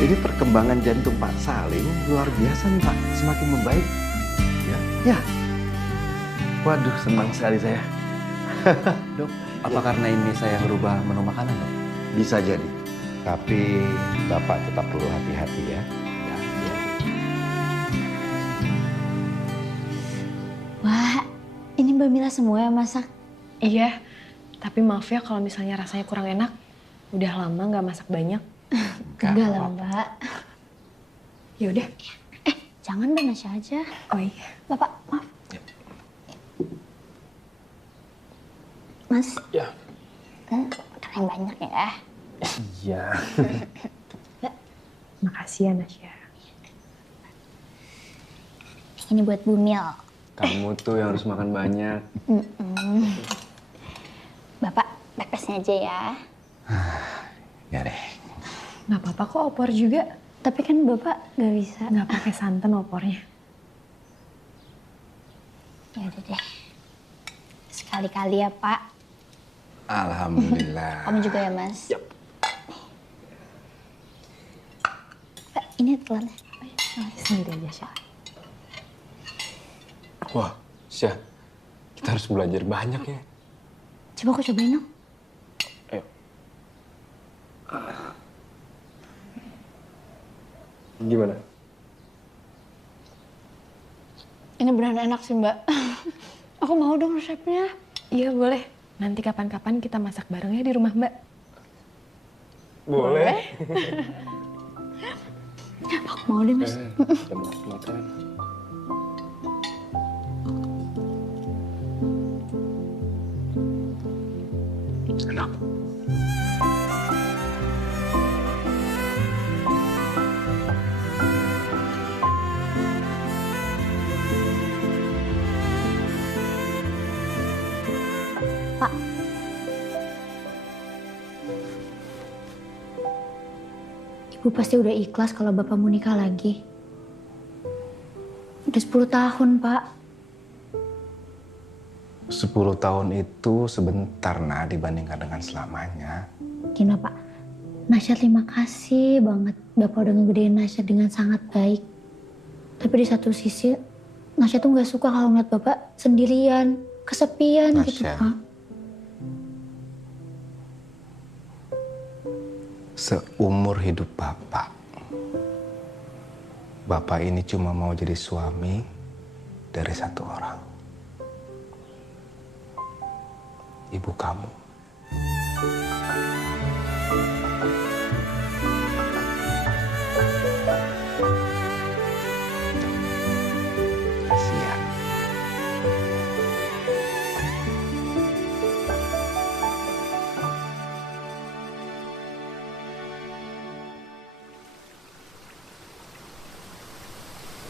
Jadi perkembangan jantung Pak Salim luar biasa nih Pak, semakin membaik. Ya. Waduh, senang sekali saya. Dok, apa karena ini saya merubah menu makanan, Dok? Bisa jadi, tapi Bapak tetap perlu hati-hati ya. Mbak Mila semua yang masak? Iya, tapi maaf ya kalau misalnya rasanya kurang enak. Udah lama nggak masak banyak. Enggak lah, Mbak. Ya udah. Jangan Mbak Nasya aja. Oh iya. Bapak, maaf. Mas. Ya. Makan yang banyak ya. Iya. Makasih ya, Nasya. Ini buat Bu Mil. Kamu tuh yang harus makan banyak. Bapak, pepesnya aja ya. Ya deh. Nggak apa-apa kok opor juga. Tapi kan Bapak nggak bisa. Nggak pakai santan opornya. Ya udah deh. Sekali-kali ya, Pak. Alhamdulillah. Kamu juga ya, Mas? Yap. Pak, ini telurnya. Sendiri aja, Syah. Wah, Syah. Kita harus belajar banyak ya. Coba aku cobain dong. Ayo. Gimana? Ini beneran enak sih, Mbak. Aku mau dong resepnya. Iya, boleh. Nanti kapan-kapan kita masak bareng ya di rumah Mbak. Boleh. Aku mau deh, Mas. Kita mau makan. Enak. Pak. Ibu pasti udah ikhlas kalau Bapak mau nikah lagi. Udah 10 tahun, Pak. 10 tahun itu sebentar, nah, dibandingkan dengan selamanya. Gini, Pak. Nasya terima kasih banget Bapak udah ngegedein Nasya dengan sangat baik. Tapi di satu sisi, Nasya tuh gak suka kalau ngeliat Bapak sendirian, kesepian gitu, Nasya. Pak. Seumur hidup Bapak ini cuma mau jadi suami dari satu orang. Ibu kamu. Asia.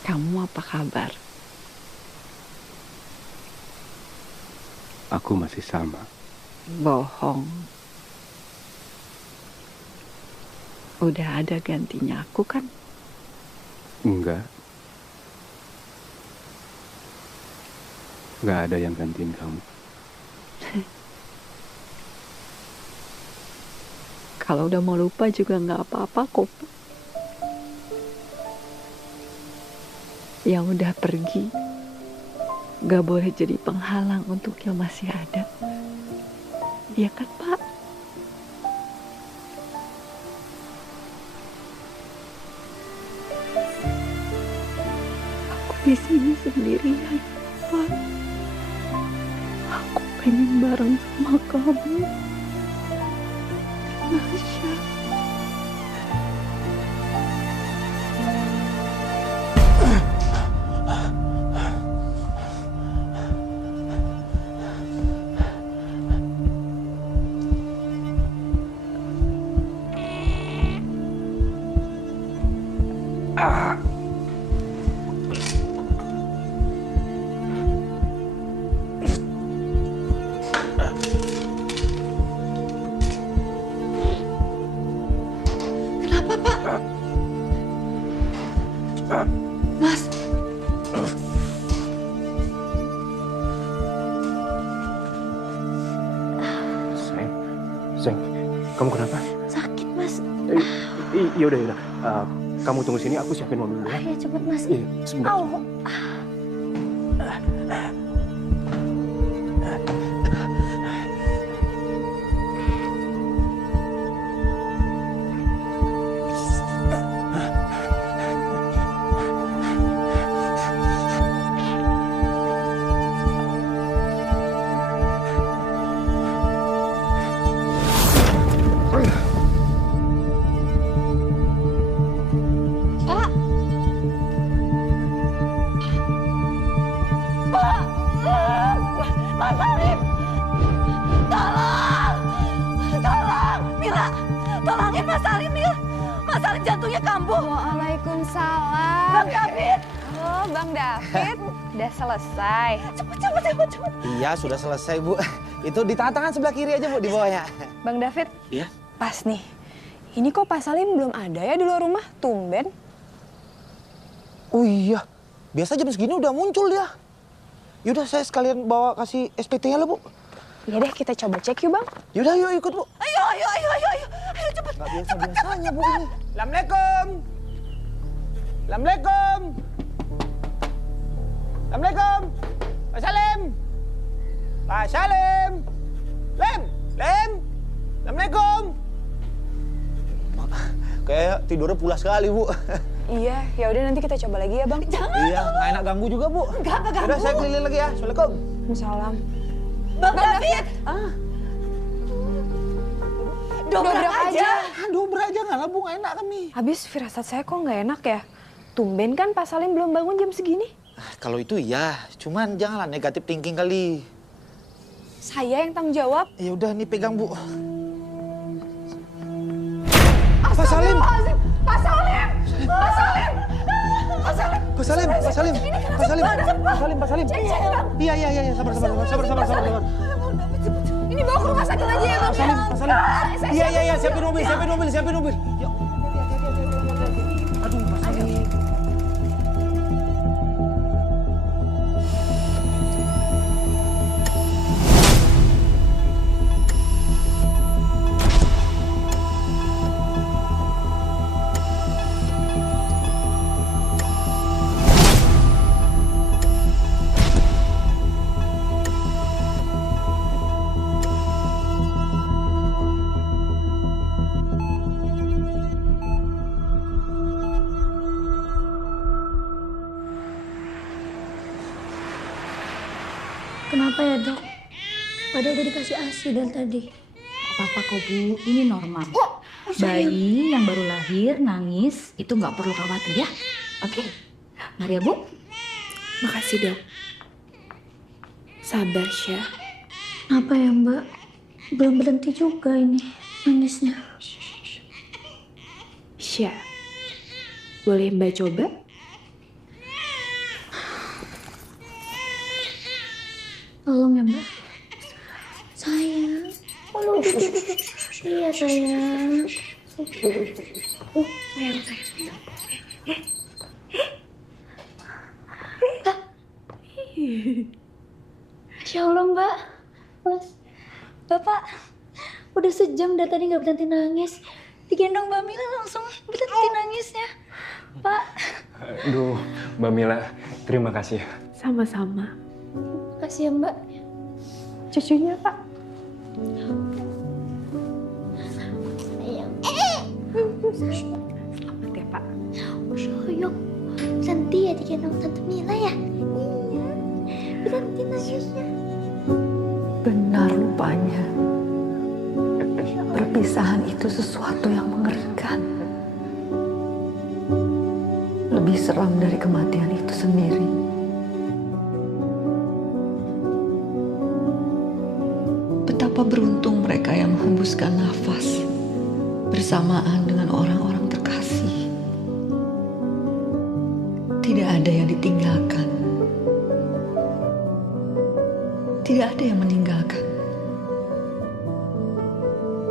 Kamu apa kabar? Aku masih sama. Bohong. Udah ada gantinya aku kan? Enggak. Enggak ada yang gantiin kamu. Kalau udah mau lupa juga nggak apa-apa kok. Yang udah pergi gak boleh jadi penghalang untuk yang masih ada. Iya kan, Pak? Aku di sini sendirian, Pak. Aku pengen bareng sama kamu, Nasya. Kenapa, Pak? Mas. Seng, kamu kenapa? Sakit, Mas. Iya udah. Kamu tunggu sini, aku siapin mobil dulu ya. Ayo cepet, Mas. Iya, sebentar. Au. Salim jantungnya kambuh. Waalaikumsalam. Bang David. Oh, Bang David, udah selesai. Cepet. Iya, sudah selesai, Bu. Itu di tangan sebelah kiri aja, Bu, di bawahnya. Bang David. Iya. Pas nih. Ini kok Pak Salim belum ada ya di luar rumah? Tumben. Oh iya, biasa jam segini udah muncul dia. Yaudah, saya sekalian bawa kasih SPT-nya lah, Bu. Ya deh, kita coba cek yuk, Bang. Yaudah, yuk ikut, Bu. Ayo cepet. Nggak biasa-biasanya, Bu, ini. Assalamualaikum. Assalamualaikum. Assalamualaikum. Pak Salim. Pak Salim. Lem. Assalamualaikum. Kayak tidurnya pulas sekali, Bu. Iya, ya udah nanti kita coba lagi ya, Bang. Jangan. Iya, nggak enak ganggu juga, Bu. Nggak ganggu. Udah, saya keliling lagi ya. Assalamualaikum. Salam. Bang David. Dobrak aja. Dobrak aja nggak lah, Bu. Nggak enak kami. Habis firasat saya kok nggak enak ya? Tumben kan Pak Salim belum bangun jam segini? Kalau itu iya, cuman janganlah negatif thinking kali. Saya yang tanggung jawab. Ya udah, nih pegang, Bu. Pak Salim. Pak Salim. Iya, sabar. Ini bawa ke rumah sakit aja ya, Bang. Pak Salim. Iya, siapin mobil. Yuk. Aduh, Pak Salim. Kenapa ya, Dok? Padahal udah dikasih ASI dari tadi. Apa-apa kok, Bu. Ini normal. Bayi yang baru lahir nangis itu nggak perlu khawatir ya. Oke. Mari ya, Bu. Makasih, Dok. Sabar, Syah. Apa ya, Mbak? Belum berhenti juga ini nangisnya. Syah, boleh Mbak coba? Tolong ya, Mbak. Sayang. Iya, sayang. Sayang. Masya Allah, Mbak. Mas, Bapak udah sejam dari tadi nggak berhenti nangis. Digendong Mbak Mila langsung berhenti nangisnya. Pak. Aduh, Mbak Mila, terima kasih. Sama-sama. Makasih ya, Mbak. Cucunya, Pak. Sayang. Selamat ya, Pak. Yuk, berhenti ya digendong Tante Mila ya. Iya, berhenti nangisnya. Benar rupanya. Perpisahan itu sesuatu yang mengerikan. Lebih seram dari kematian itu sendiri. Betapa beruntung mereka yang menghembuskan nafas bersamaan dengan orang-orang terkasih. Tidak ada yang ditinggalkan. Tidak ada yang meninggalkan.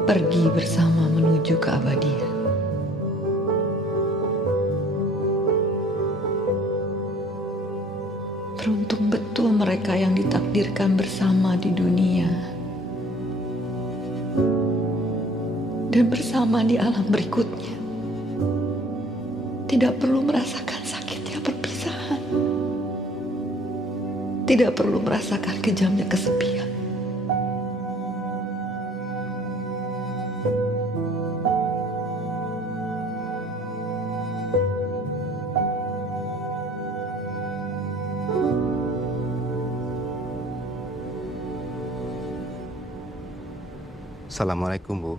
Pergi bersama menuju keabadian. Beruntung betul mereka yang ditakdirkan bersama di dunia dan bersama di alam berikutnya. Tidak perlu merasakan sakitnya perpisahan. Tidak perlu merasakan kejamnya kesepian. Assalamualaikum, Bu.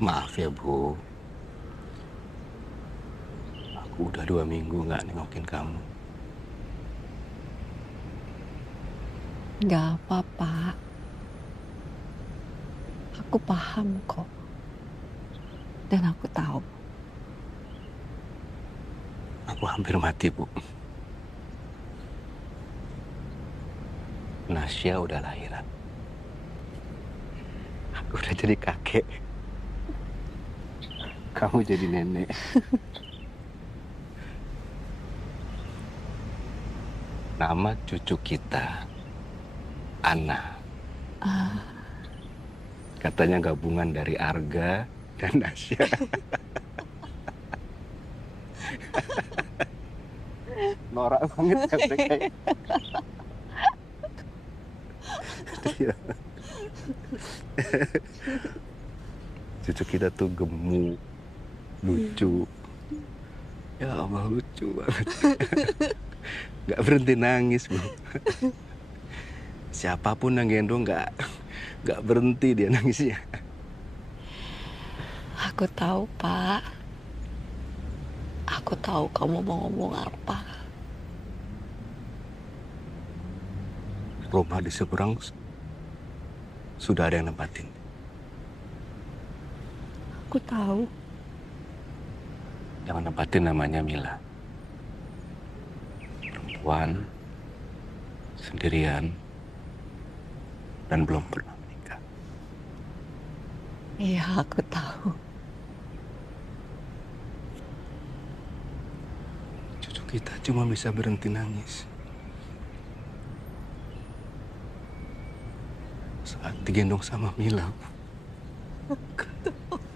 Maaf ya, Bu. Aku Aku udah 2 minggu nggak nengokin kamu. Gak apa-apa. Aku paham kok. Dan aku tahu. Aku hampir mati, Bu. Nasya udah lahiran. Aku udah jadi kakek. Kamu jadi nenek. Nama cucu kita, Ana. Katanya gabungan dari Arga dan Nasya. Norak banget ya mereka. Cucu kita tuh gemuk, lucu. Ya Allah, lucu banget. Gak berhenti nangis, Bu. Siapapun yang gendong gak berhenti dia nangisnya. Aku tahu, Pak. Aku tahu kamu mau ngomong apa. Rumah di seberang sudah ada yang nempatin. Aku tahu. Yang nempatin namanya Mila. Perempuan, sendirian, dan belum pernah menikah. Iya, aku tahu. Cucu kita cuma bisa berhenti nangis saat digendong sama Mila.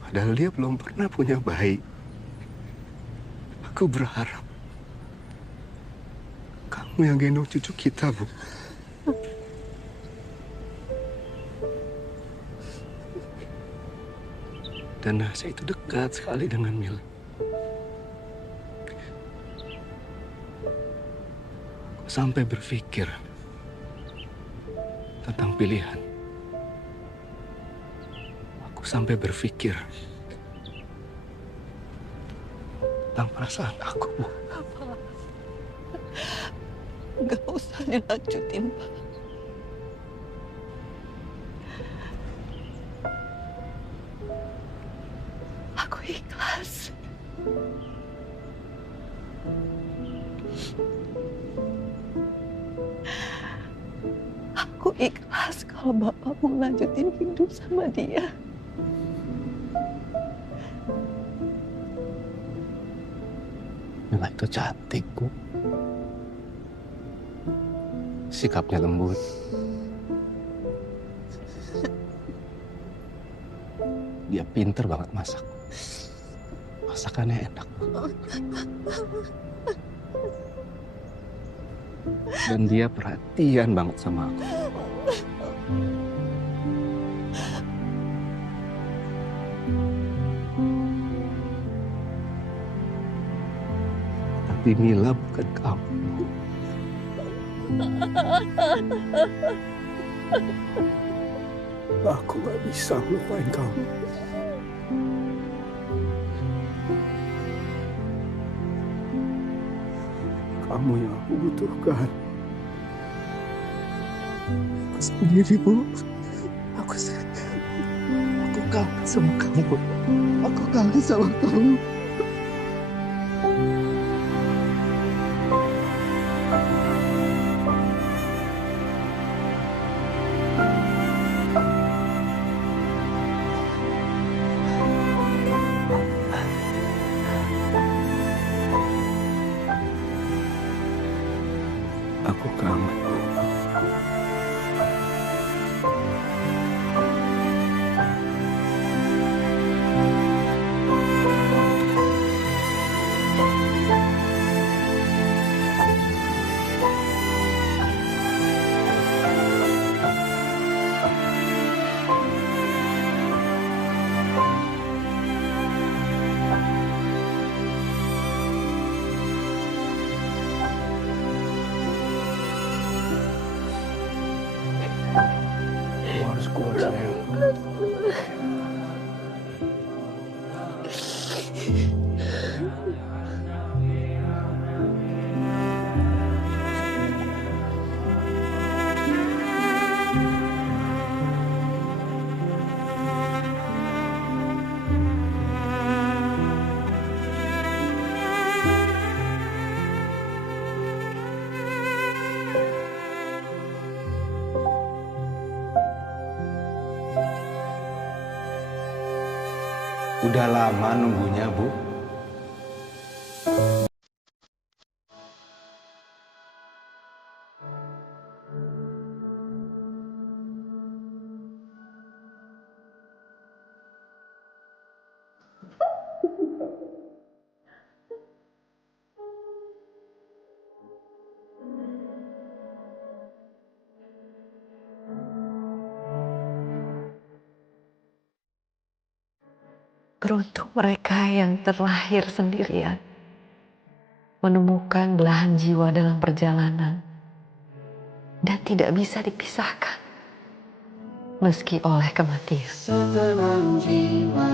Padahal dia belum pernah punya bayi. Aku berharap kamu yang gendong cucu kita, Bu. Dan Nasya itu dekat sekali dengan Mila. Aku sampai berpikir tentang pilihan. Aku sampai berpikir tentang perasaan aku, Bu. Gak usah dilanjutin, Pak. Aku ikhlas. Aku ikhlas kalau Bapak mau lanjutin hidup sama dia. Mila itu cantik, Bu. Sikapnya lembut. Dia pinter banget masak. Masakannya enak. Dan dia perhatian banget sama aku. Tapi Mila bukan kamu. Aku gak bisa melupain kamu. Kamu yang aku butuhkan. Aku sendiri, Bu. Aku kangen sama kamu. Aku kangen sama kamu. Aku kangen. Udah lama nunggunya, Bu. Beruntung mereka yang terlahir sendirian, menemukan belahan jiwa dalam perjalanan, dan tidak bisa dipisahkan, meski oleh kematian. Setenang jiwa